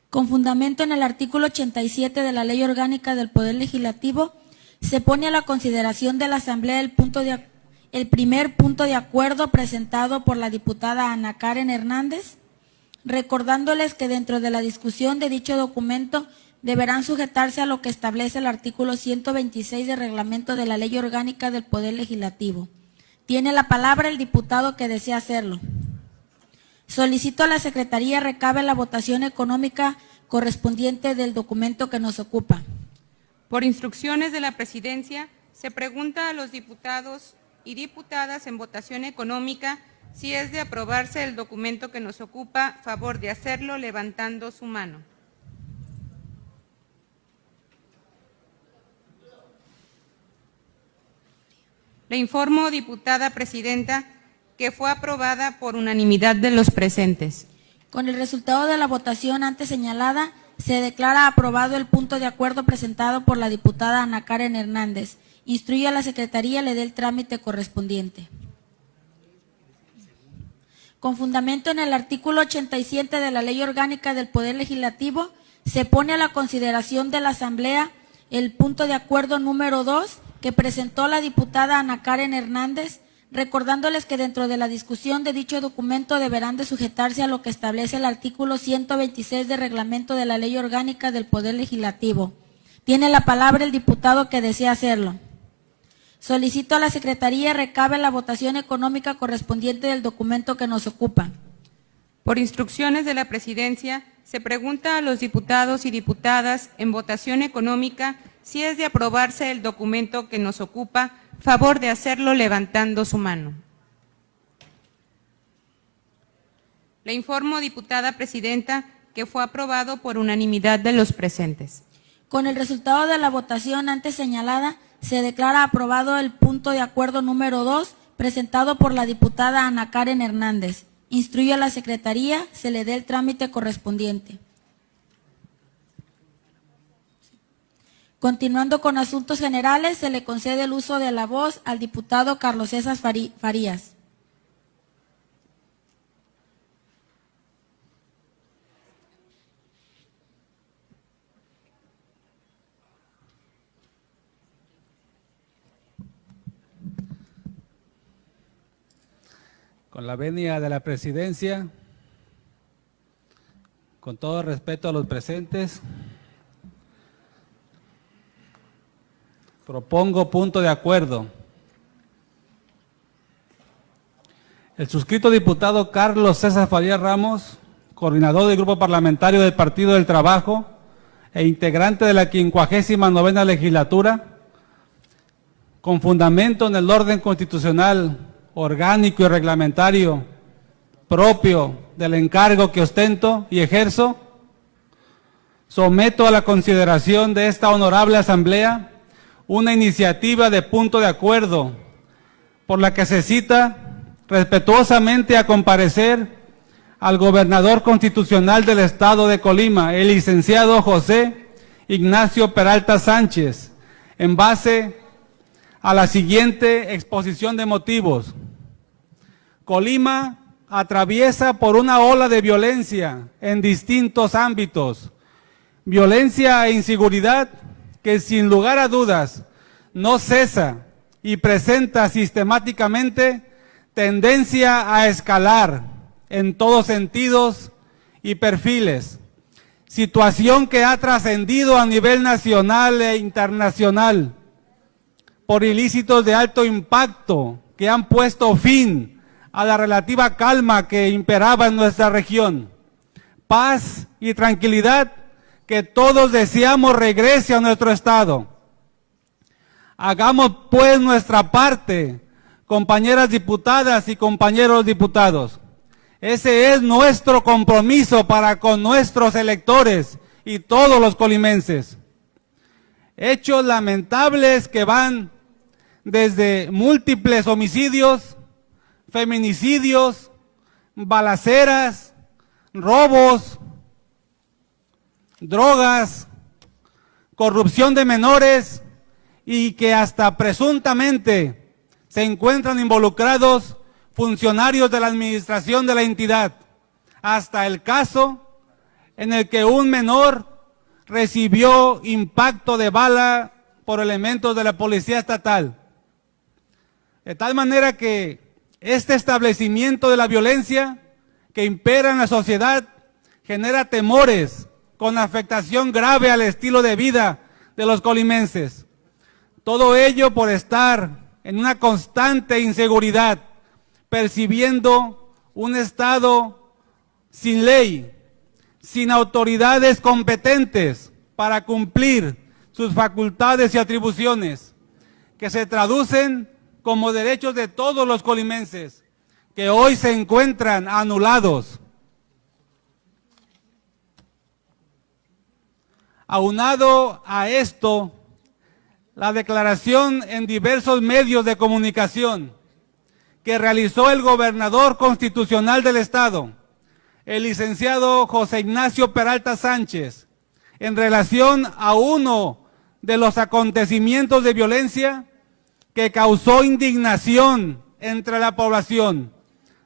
Con fundamento en el artículo 87 de la Ley Orgánica del Poder Legislativo, se pone a la consideración de la Asamblea el primer punto de acuerdo presentado por la diputada Ana Karen Hernández, recordándoles que dentro de la discusión de dicho documento deberán sujetarse a lo que establece el artículo 126 del reglamento de la Ley Orgánica del Poder Legislativo. Tiene la palabra el diputado que desea hacerlo. Solicito a la Secretaría recabe la votación económica correspondiente del documento que nos ocupa. Por instrucciones de la Presidencia, se pregunta a los diputados y diputadas en votación económica si es de aprobarse el documento que nos ocupa, favor de hacerlo levantando su mano. Le informo, diputada presidenta, que fue aprobada por unanimidad de los presentes. Con el resultado de la votación antes señalada, se declara aprobado el punto de acuerdo presentado por la diputada Ana Karen Hernández. Instruye a la Secretaría le dé el trámite correspondiente. Con fundamento en el artículo 87 de la Ley Orgánica del Poder Legislativo, se pone a la consideración de la Asamblea el punto de acuerdo número 2 que presentó la diputada Ana Karen Hernández, recordándoles que dentro de la discusión de dicho documento deberán de sujetarse a lo que establece el artículo 126 del reglamento de la Ley Orgánica del Poder Legislativo. Tiene la palabra el diputado que desea hacerlo. Solicito a la Secretaría recabe la votación económica correspondiente del documento que nos ocupa. Por instrucciones de la Presidencia, se pregunta a los diputados y diputadas en votación económica si es de aprobarse el documento que nos ocupa, favor de hacerlo levantando su mano. Le informo, diputada presidenta, que fue aprobado por unanimidad de los presentes. Con el resultado de la votación antes señalada, se declara aprobado el punto de acuerdo número 2 presentado por la diputada Ana Karen Hernández. Instruye a la Secretaría, se le dé el trámite correspondiente. Continuando con asuntos generales, se le concede el uso de la voz al diputado Carlos César Farías. Con la venia de la Presidencia, con todo respeto a los presentes, propongo punto de acuerdo. El suscrito diputado Carlos César Farías Ramos, coordinador del Grupo Parlamentario del Partido del Trabajo e integrante de la 59ª Legislatura, con fundamento en el orden constitucional, orgánico y reglamentario propio del encargo que ostento y ejerzo, someto a la consideración de esta honorable Asamblea una iniciativa de punto de acuerdo por la que se cita respetuosamente a comparecer al gobernador constitucional del Estado de Colima, el licenciado José Ignacio Peralta Sánchez, en base a la siguiente exposición de motivos. Colima atraviesa por una ola de violencia en distintos ámbitos, violencia e inseguridad que sin lugar a dudas no cesa y presenta sistemáticamente tendencia a escalar en todos sentidos y perfiles, situación que ha trascendido a nivel nacional e internacional por ilícitos de alto impacto que han puesto fin a la relativa calma que imperaba en nuestra región. Paz y tranquilidad que todos deseamos regrese a nuestro Estado. Hagamos pues nuestra parte, compañeras diputadas y compañeros diputados. Ese es nuestro compromiso para con nuestros electores y todos los colimenses. Hechos lamentables que van desde múltiples homicidios, feminicidios, balaceras, robos, drogas, corrupción de menores y que hasta presuntamente se encuentran involucrados funcionarios de la administración de la entidad, hasta el caso en el que un menor recibió impacto de bala por elementos de la Policía Estatal. De tal manera que este establecimiento de la violencia que impera en la sociedad genera temores con afectación grave al estilo de vida de los colimenses. Todo ello por estar en una constante inseguridad, percibiendo un Estado sin ley, sin autoridades competentes para cumplir sus facultades y atribuciones, que se traducen como derechos de todos los colimenses, que hoy se encuentran anulados. Aunado a esto, la declaración en diversos medios de comunicación que realizó el gobernador constitucional del Estado, el licenciado José Ignacio Peralta Sánchez, en relación a uno de los acontecimientos de violencia que causó indignación entre la población,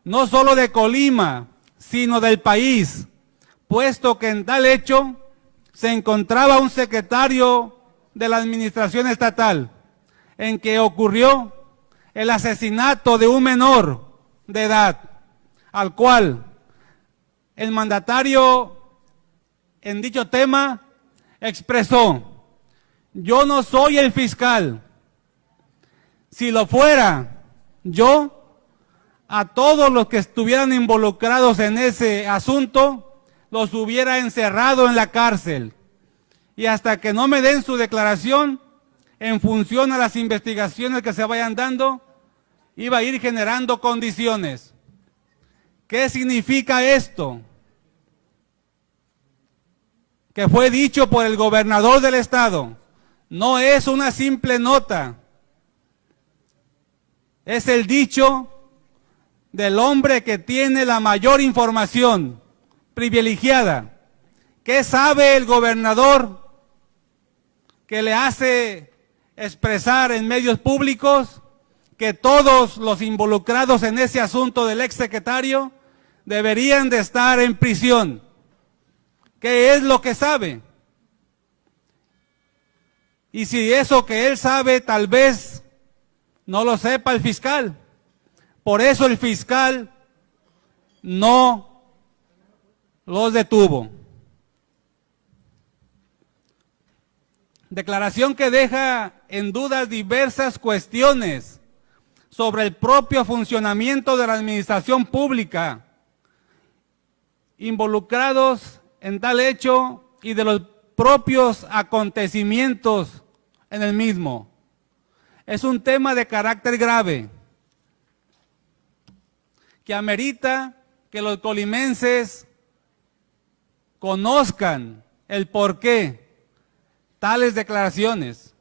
no solo de Colima, sino del país, puesto que en tal hecho se encontraba un secretario de la administración estatal, en que ocurrió el asesinato de un menor de edad, al cual el mandatario en dicho tema expresó: yo no soy el fiscal. Si lo fuera, yo, a todos los que estuvieran involucrados en ese asunto, los hubiera encerrado en la cárcel. Y hasta que no me den su declaración, en función a las investigaciones que se vayan dando, iba a ir generando condiciones. ¿Qué significa esto? Que fue dicho por el gobernador del estado. No es una simple nota. Es el dicho del hombre que tiene la mayor información privilegiada. ¿Qué sabe el gobernador que le hace expresar en medios públicos que todos los involucrados en ese asunto del exsecretario deberían de estar en prisión? ¿Qué es lo que sabe? Y si eso que él sabe tal vez no lo sepa el fiscal. Por eso el fiscal no los detuvo. Declaración que deja en duda diversas cuestiones sobre el propio funcionamiento de la administración pública, involucrados en tal hecho y de los propios acontecimientos en el mismo. Es un tema de carácter grave que amerita que los colimenses conozcan el porqué tales declaraciones,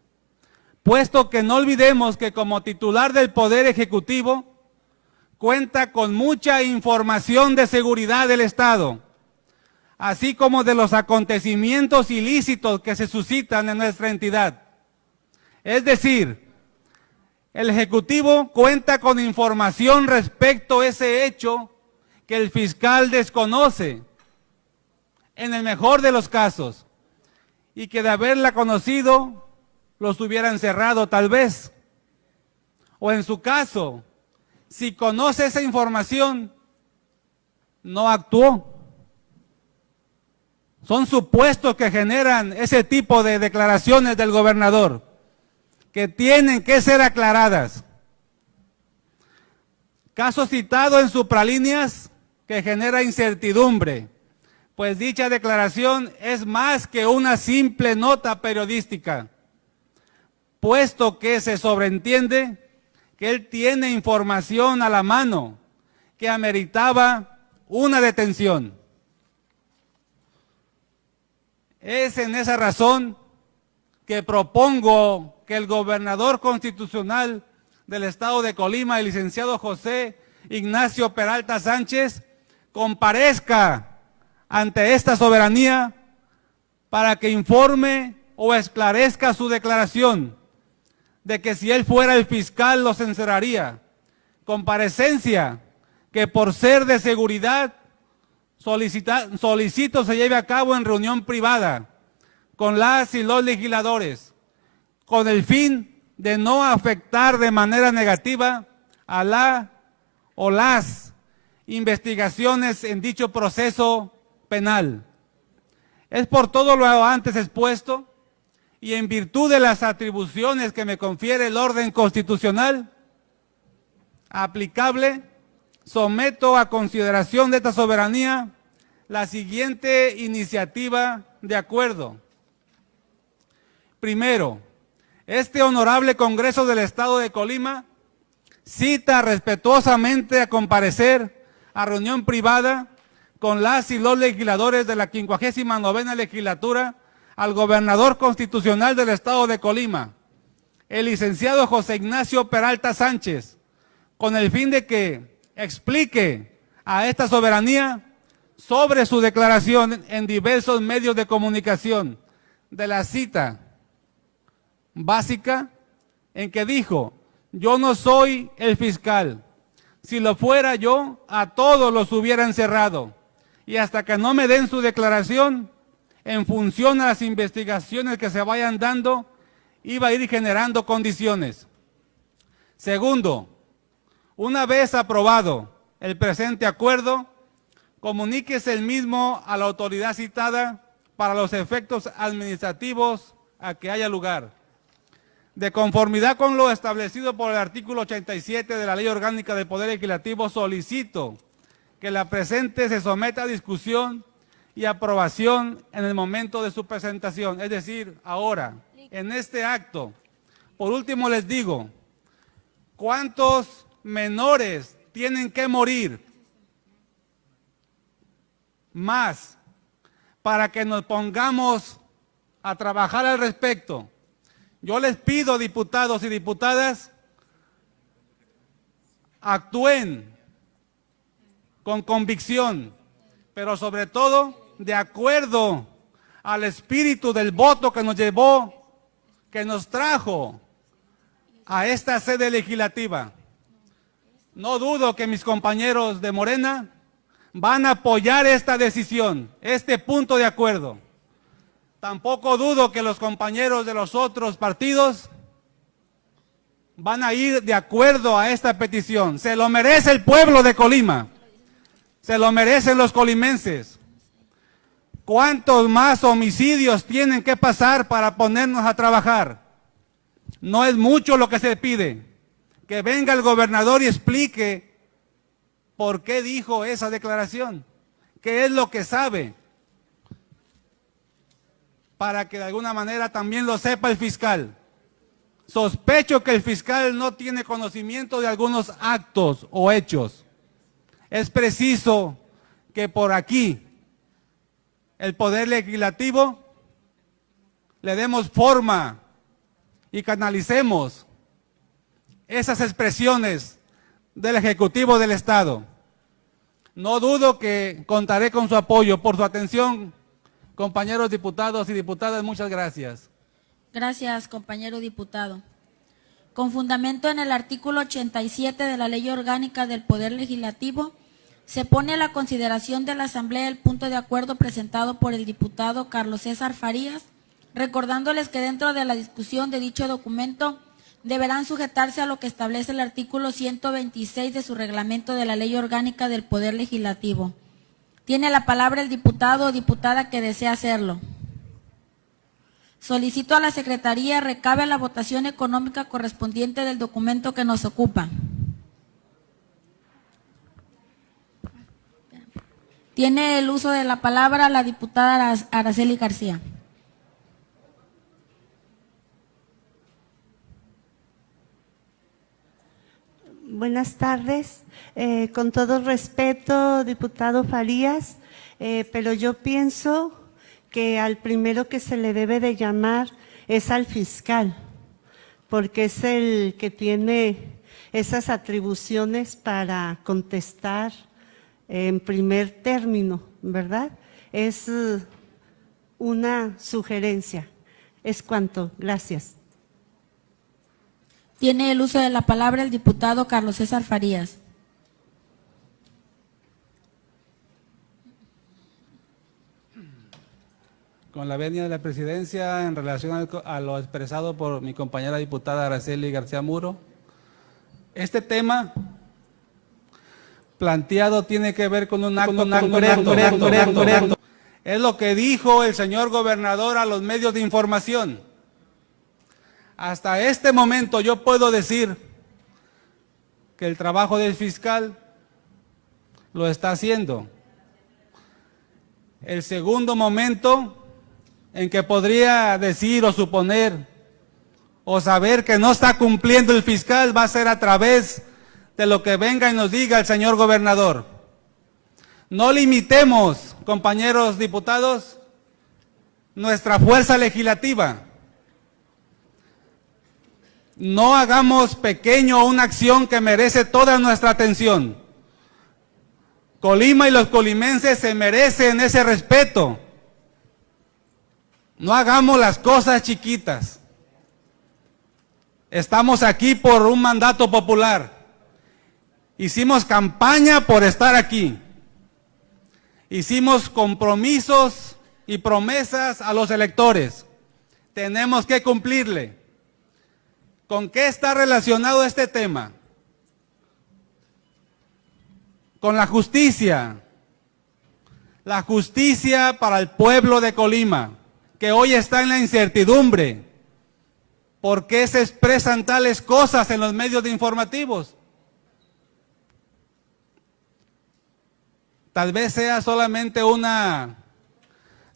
puesto que no olvidemos que como titular del Poder Ejecutivo cuenta con mucha información de seguridad del Estado, así como de los acontecimientos ilícitos que se suscitan en nuestra entidad. Es decir, el Ejecutivo cuenta con información respecto a ese hecho que el fiscal desconoce, en el mejor de los casos, y que de haberla conocido, los hubiera encerrado tal vez. O en su caso, si conoce esa información, no actuó. Son supuestos que generan ese tipo de declaraciones del gobernador, que tienen que ser aclaradas. Caso citado en supralíneas que genera incertidumbre, pues dicha declaración es más que una simple nota periodística, puesto que se sobreentiende que él tiene información a la mano que ameritaba una detención. Es en esa razón que propongo que el gobernador constitucional del estado de Colima, el licenciado José Ignacio Peralta Sánchez, comparezca ante esta soberanía para que informe o esclarezca su declaración de que si él fuera el fiscal los encerraría. Comparecencia que por ser de seguridad solicito se lleve a cabo en reunión privada con las y los legisladores, con el fin de no afectar de manera negativa a la o las investigaciones en dicho proceso penal. Es por todo lo antes expuesto y en virtud de las atribuciones que me confiere el orden constitucional aplicable, someto a consideración de esta soberanía la siguiente iniciativa de acuerdo. Primero, este honorable Congreso del Estado de Colima cita respetuosamente a comparecer a reunión privada con las y los legisladores de la 59ª legislatura al gobernador constitucional del Estado de Colima, el licenciado José Ignacio Peralta Sánchez, con el fin de que explique a esta soberanía sobre su declaración en diversos medios de comunicación de la cita básica en que dijo: yo no soy el fiscal, Si lo fuera yo, a todos los hubiera encerrado. Y hasta que no me den su declaración, en función a las investigaciones que se vayan dando, iba a ir generando condiciones. Segundo, una vez aprobado el presente acuerdo, comuníquese el mismo a la autoridad citada para los efectos administrativos a que haya lugar. De conformidad con lo establecido por el artículo 87 de la Ley Orgánica del Poder Legislativo, solicito que la presente se someta a discusión y aprobación en el momento de su presentación, es decir, ahora, en este acto. Por último les digo, ¿cuántos menores tienen que morir más para que nos pongamos a trabajar al respecto? Yo les pido, diputados y diputadas, actúen con convicción, pero sobre todo de acuerdo al espíritu del voto que nos llevó, que nos trajo a esta sede legislativa. No dudo que mis compañeros de Morena van a apoyar esta decisión, este punto de acuerdo. Tampoco dudo que los compañeros de los otros partidos van a ir de acuerdo a esta petición. Se lo merece el pueblo de Colima, se lo merecen los colimenses. ¿Cuántos más homicidios tienen que pasar para ponernos a trabajar? No es mucho lo que se pide. Que venga el gobernador y explique por qué dijo esa declaración, qué es lo que sabe, para que de alguna manera también lo sepa el fiscal. Sospecho que el fiscal no tiene conocimiento de algunos actos o hechos. Es preciso que por aquí el Poder Legislativo le demos forma y canalicemos esas expresiones del Ejecutivo del Estado. No dudo que contaré con su apoyo. Por su atención, compañeros diputados y diputadas, muchas gracias. Gracias, compañero diputado. Con fundamento en el artículo 87 de la Ley Orgánica del Poder Legislativo, se pone a la consideración de la Asamblea el punto de acuerdo presentado por el diputado Carlos César Farías, recordándoles que dentro de la discusión de dicho documento deberán sujetarse a lo que establece el artículo 126 de su reglamento de la Ley Orgánica del Poder Legislativo. Tiene la palabra el diputado o diputada que desea hacerlo. Solicito a la Secretaría recabe la votación económica correspondiente del documento que nos ocupa. Tiene el uso de la palabra la diputada Araceli García. Buenas tardes. Con todo respeto, diputado Farías, pero yo pienso que al primero que se le debe de llamar es al fiscal, porque es el que tiene esas atribuciones para contestar en primer término, ¿verdad? Es una sugerencia. Es cuanto. Gracias. Tiene el uso de la palabra el diputado Carlos César Farías. Con la venia de la presidencia, en relación a lo expresado por mi compañera diputada Araceli García Muro, este tema planteado tiene que ver con un acto concreto. Es lo que dijo el señor gobernador a los medios de información. Hasta este momento yo puedo decir que el trabajo del fiscal lo está haciendo. El segundo momento en que podría decir o suponer o saber que no está cumpliendo el fiscal va a ser a través de lo que venga y nos diga el señor gobernador. No limitemos, compañeros diputados, nuestra fuerza legislativa. No hagamos pequeño una acción que merece toda nuestra atención. Colima y los colimenses se merecen ese respeto. No hagamos las cosas chiquitas. Estamos aquí por un mandato popular. Hicimos campaña por estar aquí. Hicimos compromisos y promesas a los electores. Tenemos que cumplirle. ¿Con qué está relacionado este tema? Con la justicia. La justicia para el pueblo de Colima, que hoy está en la incertidumbre. ¿Por qué se expresan tales cosas en los medios informativos? Tal vez sea solamente una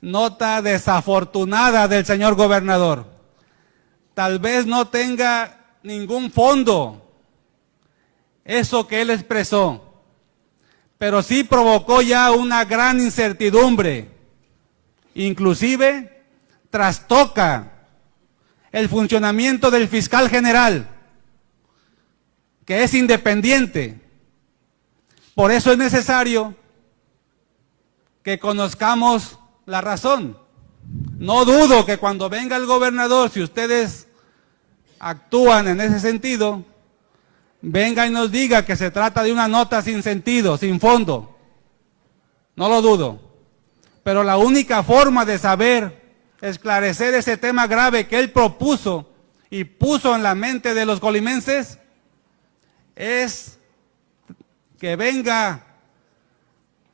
nota desafortunada del señor gobernador. Tal vez no tenga ningún fondo eso que él expresó, pero sí provocó ya una gran incertidumbre. Inclusive trastoca el funcionamiento del fiscal general, que es independiente. Por eso es necesario que conozcamos la razón. No dudo que cuando venga el gobernador, si ustedes actúan en ese sentido, venga y nos diga que se trata de una nota sin sentido, sin fondo. No lo dudo. Pero la única forma de saber esclarecer ese tema grave que él propuso y puso en la mente de los colimenses es que venga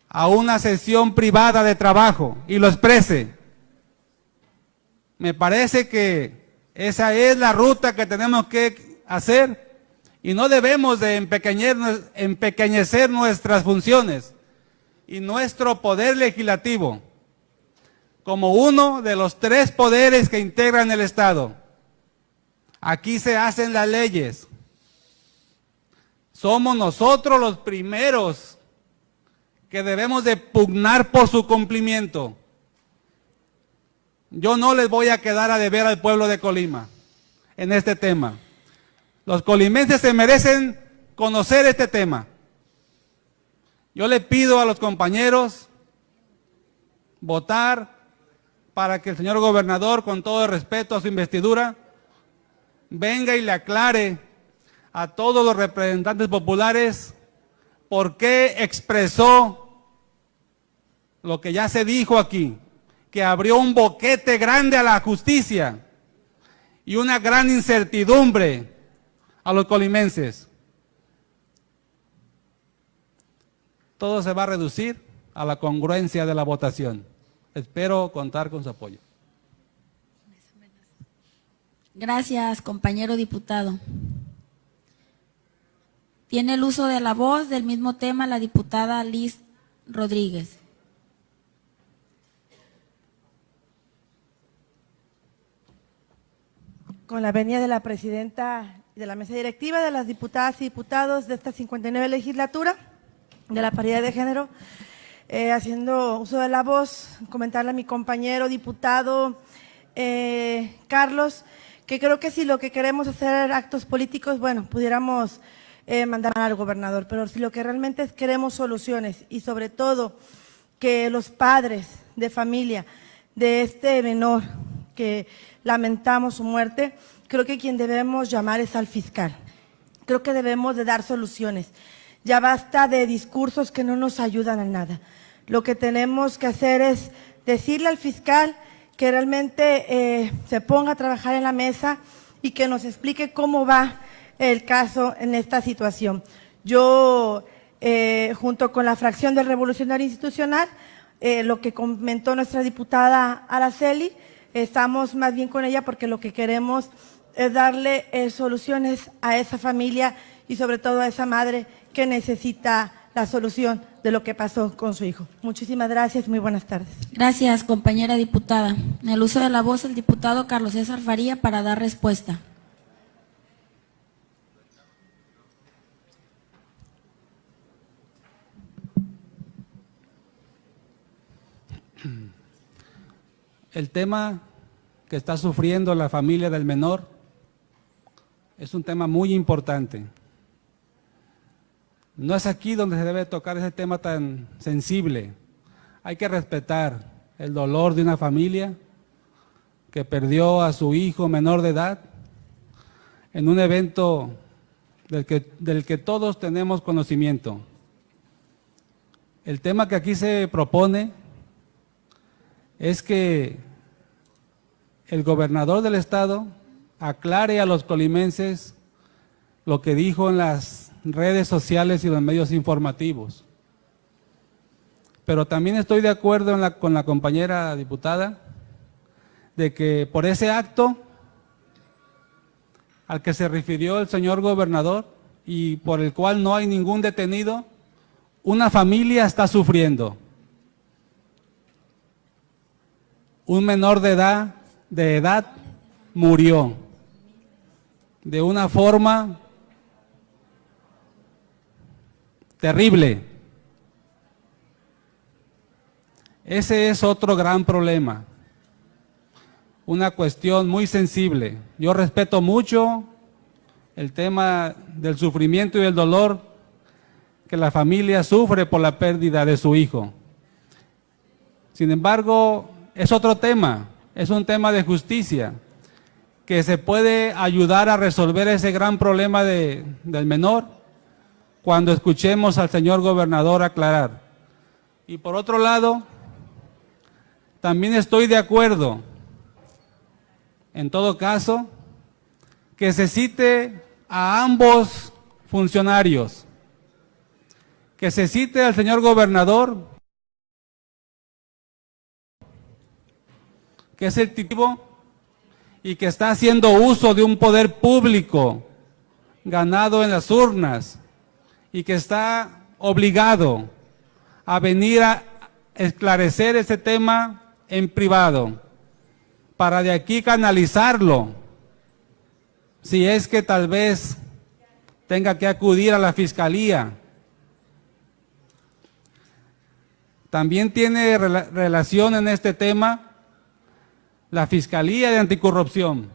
a una sesión privada de trabajo y lo exprese. Me parece que esa es la ruta que tenemos que hacer y no debemos de empequeñecer nuestras funciones y nuestro poder legislativo como uno de los 3 poderes que integran el Estado. Aquí se hacen las leyes. Somos nosotros los primeros que debemos de pugnar por su cumplimiento. Yo no les voy a quedar a deber al pueblo de Colima en este tema. Los colimenses se merecen conocer este tema. Yo le pido a los compañeros votar para que el señor gobernador, con todo el respeto a su investidura, venga y le aclare a todos los representantes populares por qué expresó lo que ya se dijo aquí, que abrió un boquete grande a la justicia y una gran incertidumbre a los colimenses. Todo se va a reducir a la congruencia de la votación. Espero contar con su apoyo. Gracias, compañero diputado. Tiene el uso de la voz del mismo tema la diputada Liz Rodríguez. Con la venia de la presidenta de la mesa directiva, de las diputadas y diputados de esta 59 legislatura, de la paridad de género, haciendo uso de la voz, comentarle a mi compañero diputado Carlos, que creo que si lo que queremos hacer actos políticos, bueno, pudiéramos mandar al gobernador, pero si lo que realmente es queremos soluciones y sobre todo que los padres de familia de este menor que lamentamos su muerte, creo que quien debemos llamar es al fiscal. Creo que debemos de dar soluciones. Ya basta de discursos que no nos ayudan a nada. Lo que tenemos que hacer es decirle al fiscal que realmente se ponga a trabajar en la mesa y que nos explique cómo va el caso en esta situación. Yo, junto con la fracción del Revolucionario Institucional, lo que comentó nuestra diputada Araceli, estamos más bien con ella porque lo que queremos es darle soluciones a esa familia y sobre todo a esa madre que necesita la solución de lo que pasó con su hijo. Muchísimas gracias, muy buenas tardes. Gracias, compañera diputada. En el uso de la voz, el diputado Carlos César Faría para dar respuesta. El tema que está sufriendo la familia del menor es un tema muy importante. No es aquí donde se debe tocar ese tema tan sensible. Hay que respetar el dolor de una familia que perdió a su hijo menor de edad en un evento del que todos tenemos conocimiento. El tema que aquí se propone es que el gobernador del estado aclare a los colimenses lo que dijo en las redes sociales y los medios informativos. Pero también estoy de acuerdo con la compañera diputada de que por ese acto al que se refirió el señor gobernador y por el cual no hay ningún detenido, una familia está sufriendo. Un menor de edad murió de una forma terrible. Ese es otro gran problema, una cuestión muy sensible. Yo respeto mucho el tema del sufrimiento y el dolor que la familia sufre por la pérdida de su hijo. Sin embargo, es otro tema, es un tema de justicia, que se puede ayudar a resolver ese gran problema del menor cuando escuchemos al señor gobernador aclarar. Y por otro lado, también estoy de acuerdo, en todo caso, que se cite a ambos funcionarios, que se cite al señor gobernador, que es el tipo y que está haciendo uso de un poder público ganado en las urnas y que está obligado a venir a esclarecer ese tema en privado para de aquí canalizarlo, si es que tal vez tenga que acudir a la fiscalía. También tiene relación en este tema la Fiscalía de Anticorrupción.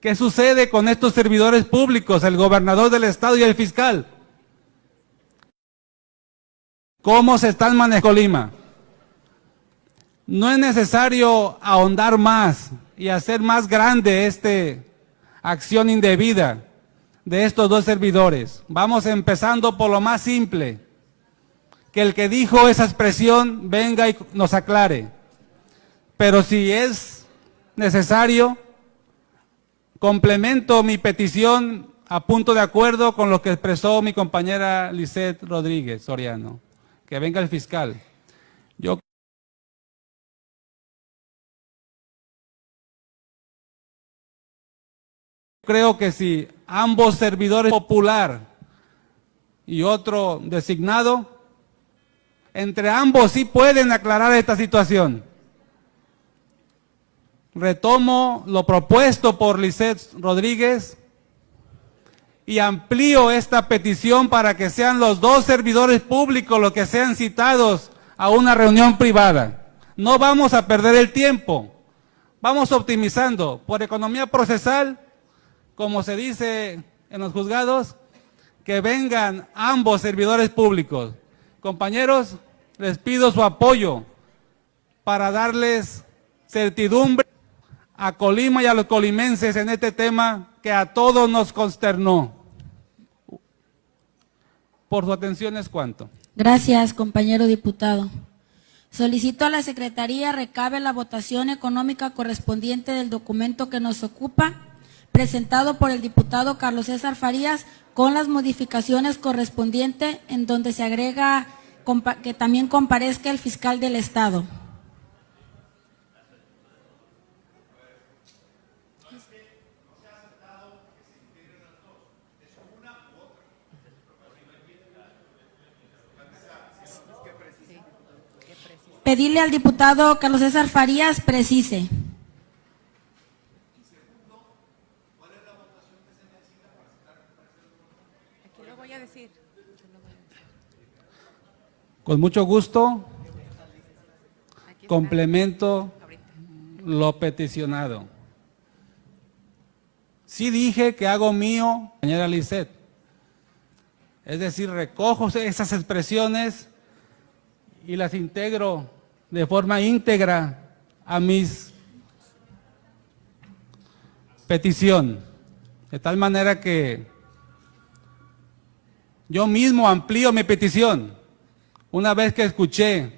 ¿Qué sucede con estos servidores públicos, el gobernador del estado y el fiscal? ¿Cómo se están manejando Colima? No es necesario ahondar más y hacer más grande esta acción indebida de estos dos servidores. Vamos empezando por lo más simple, que el que dijo esa expresión venga y nos aclare. Pero si es necesario, complemento mi petición a punto de acuerdo con lo que expresó mi compañera Lisette Rodríguez Soriano, que venga el fiscal. Yo creo que si ambos servidores popular y otro designado, entre ambos sí pueden aclarar esta situación. Retomo lo propuesto por Lisette Rodríguez y amplío esta petición para que sean los dos servidores públicos los que sean citados a una reunión privada. No vamos a perder el tiempo, vamos optimizando por economía procesal, como se dice en los juzgados, que vengan ambos servidores públicos. Compañeros, les pido su apoyo para darles certidumbre a Colima y a los colimenses en este tema que a todos nos consternó. Por su atención es cuanto. Gracias, compañero diputado. Solicito a la Secretaría recabe la votación económica correspondiente del documento que nos ocupa, presentado por el diputado Carlos César Farías, con las modificaciones correspondientes, en donde se agrega que también comparezca el fiscal del Estado. Pedirle al diputado Carlos César Farías precise. Aquí lo voy a decir. Con mucho gusto, complemento lo peticionado. Sí dije que hago mío, señora Lisette. Es decir, recojo esas expresiones y las integro de forma íntegra a mis petición, de tal manera que Yo mismo amplío mi petición. Una vez que escuché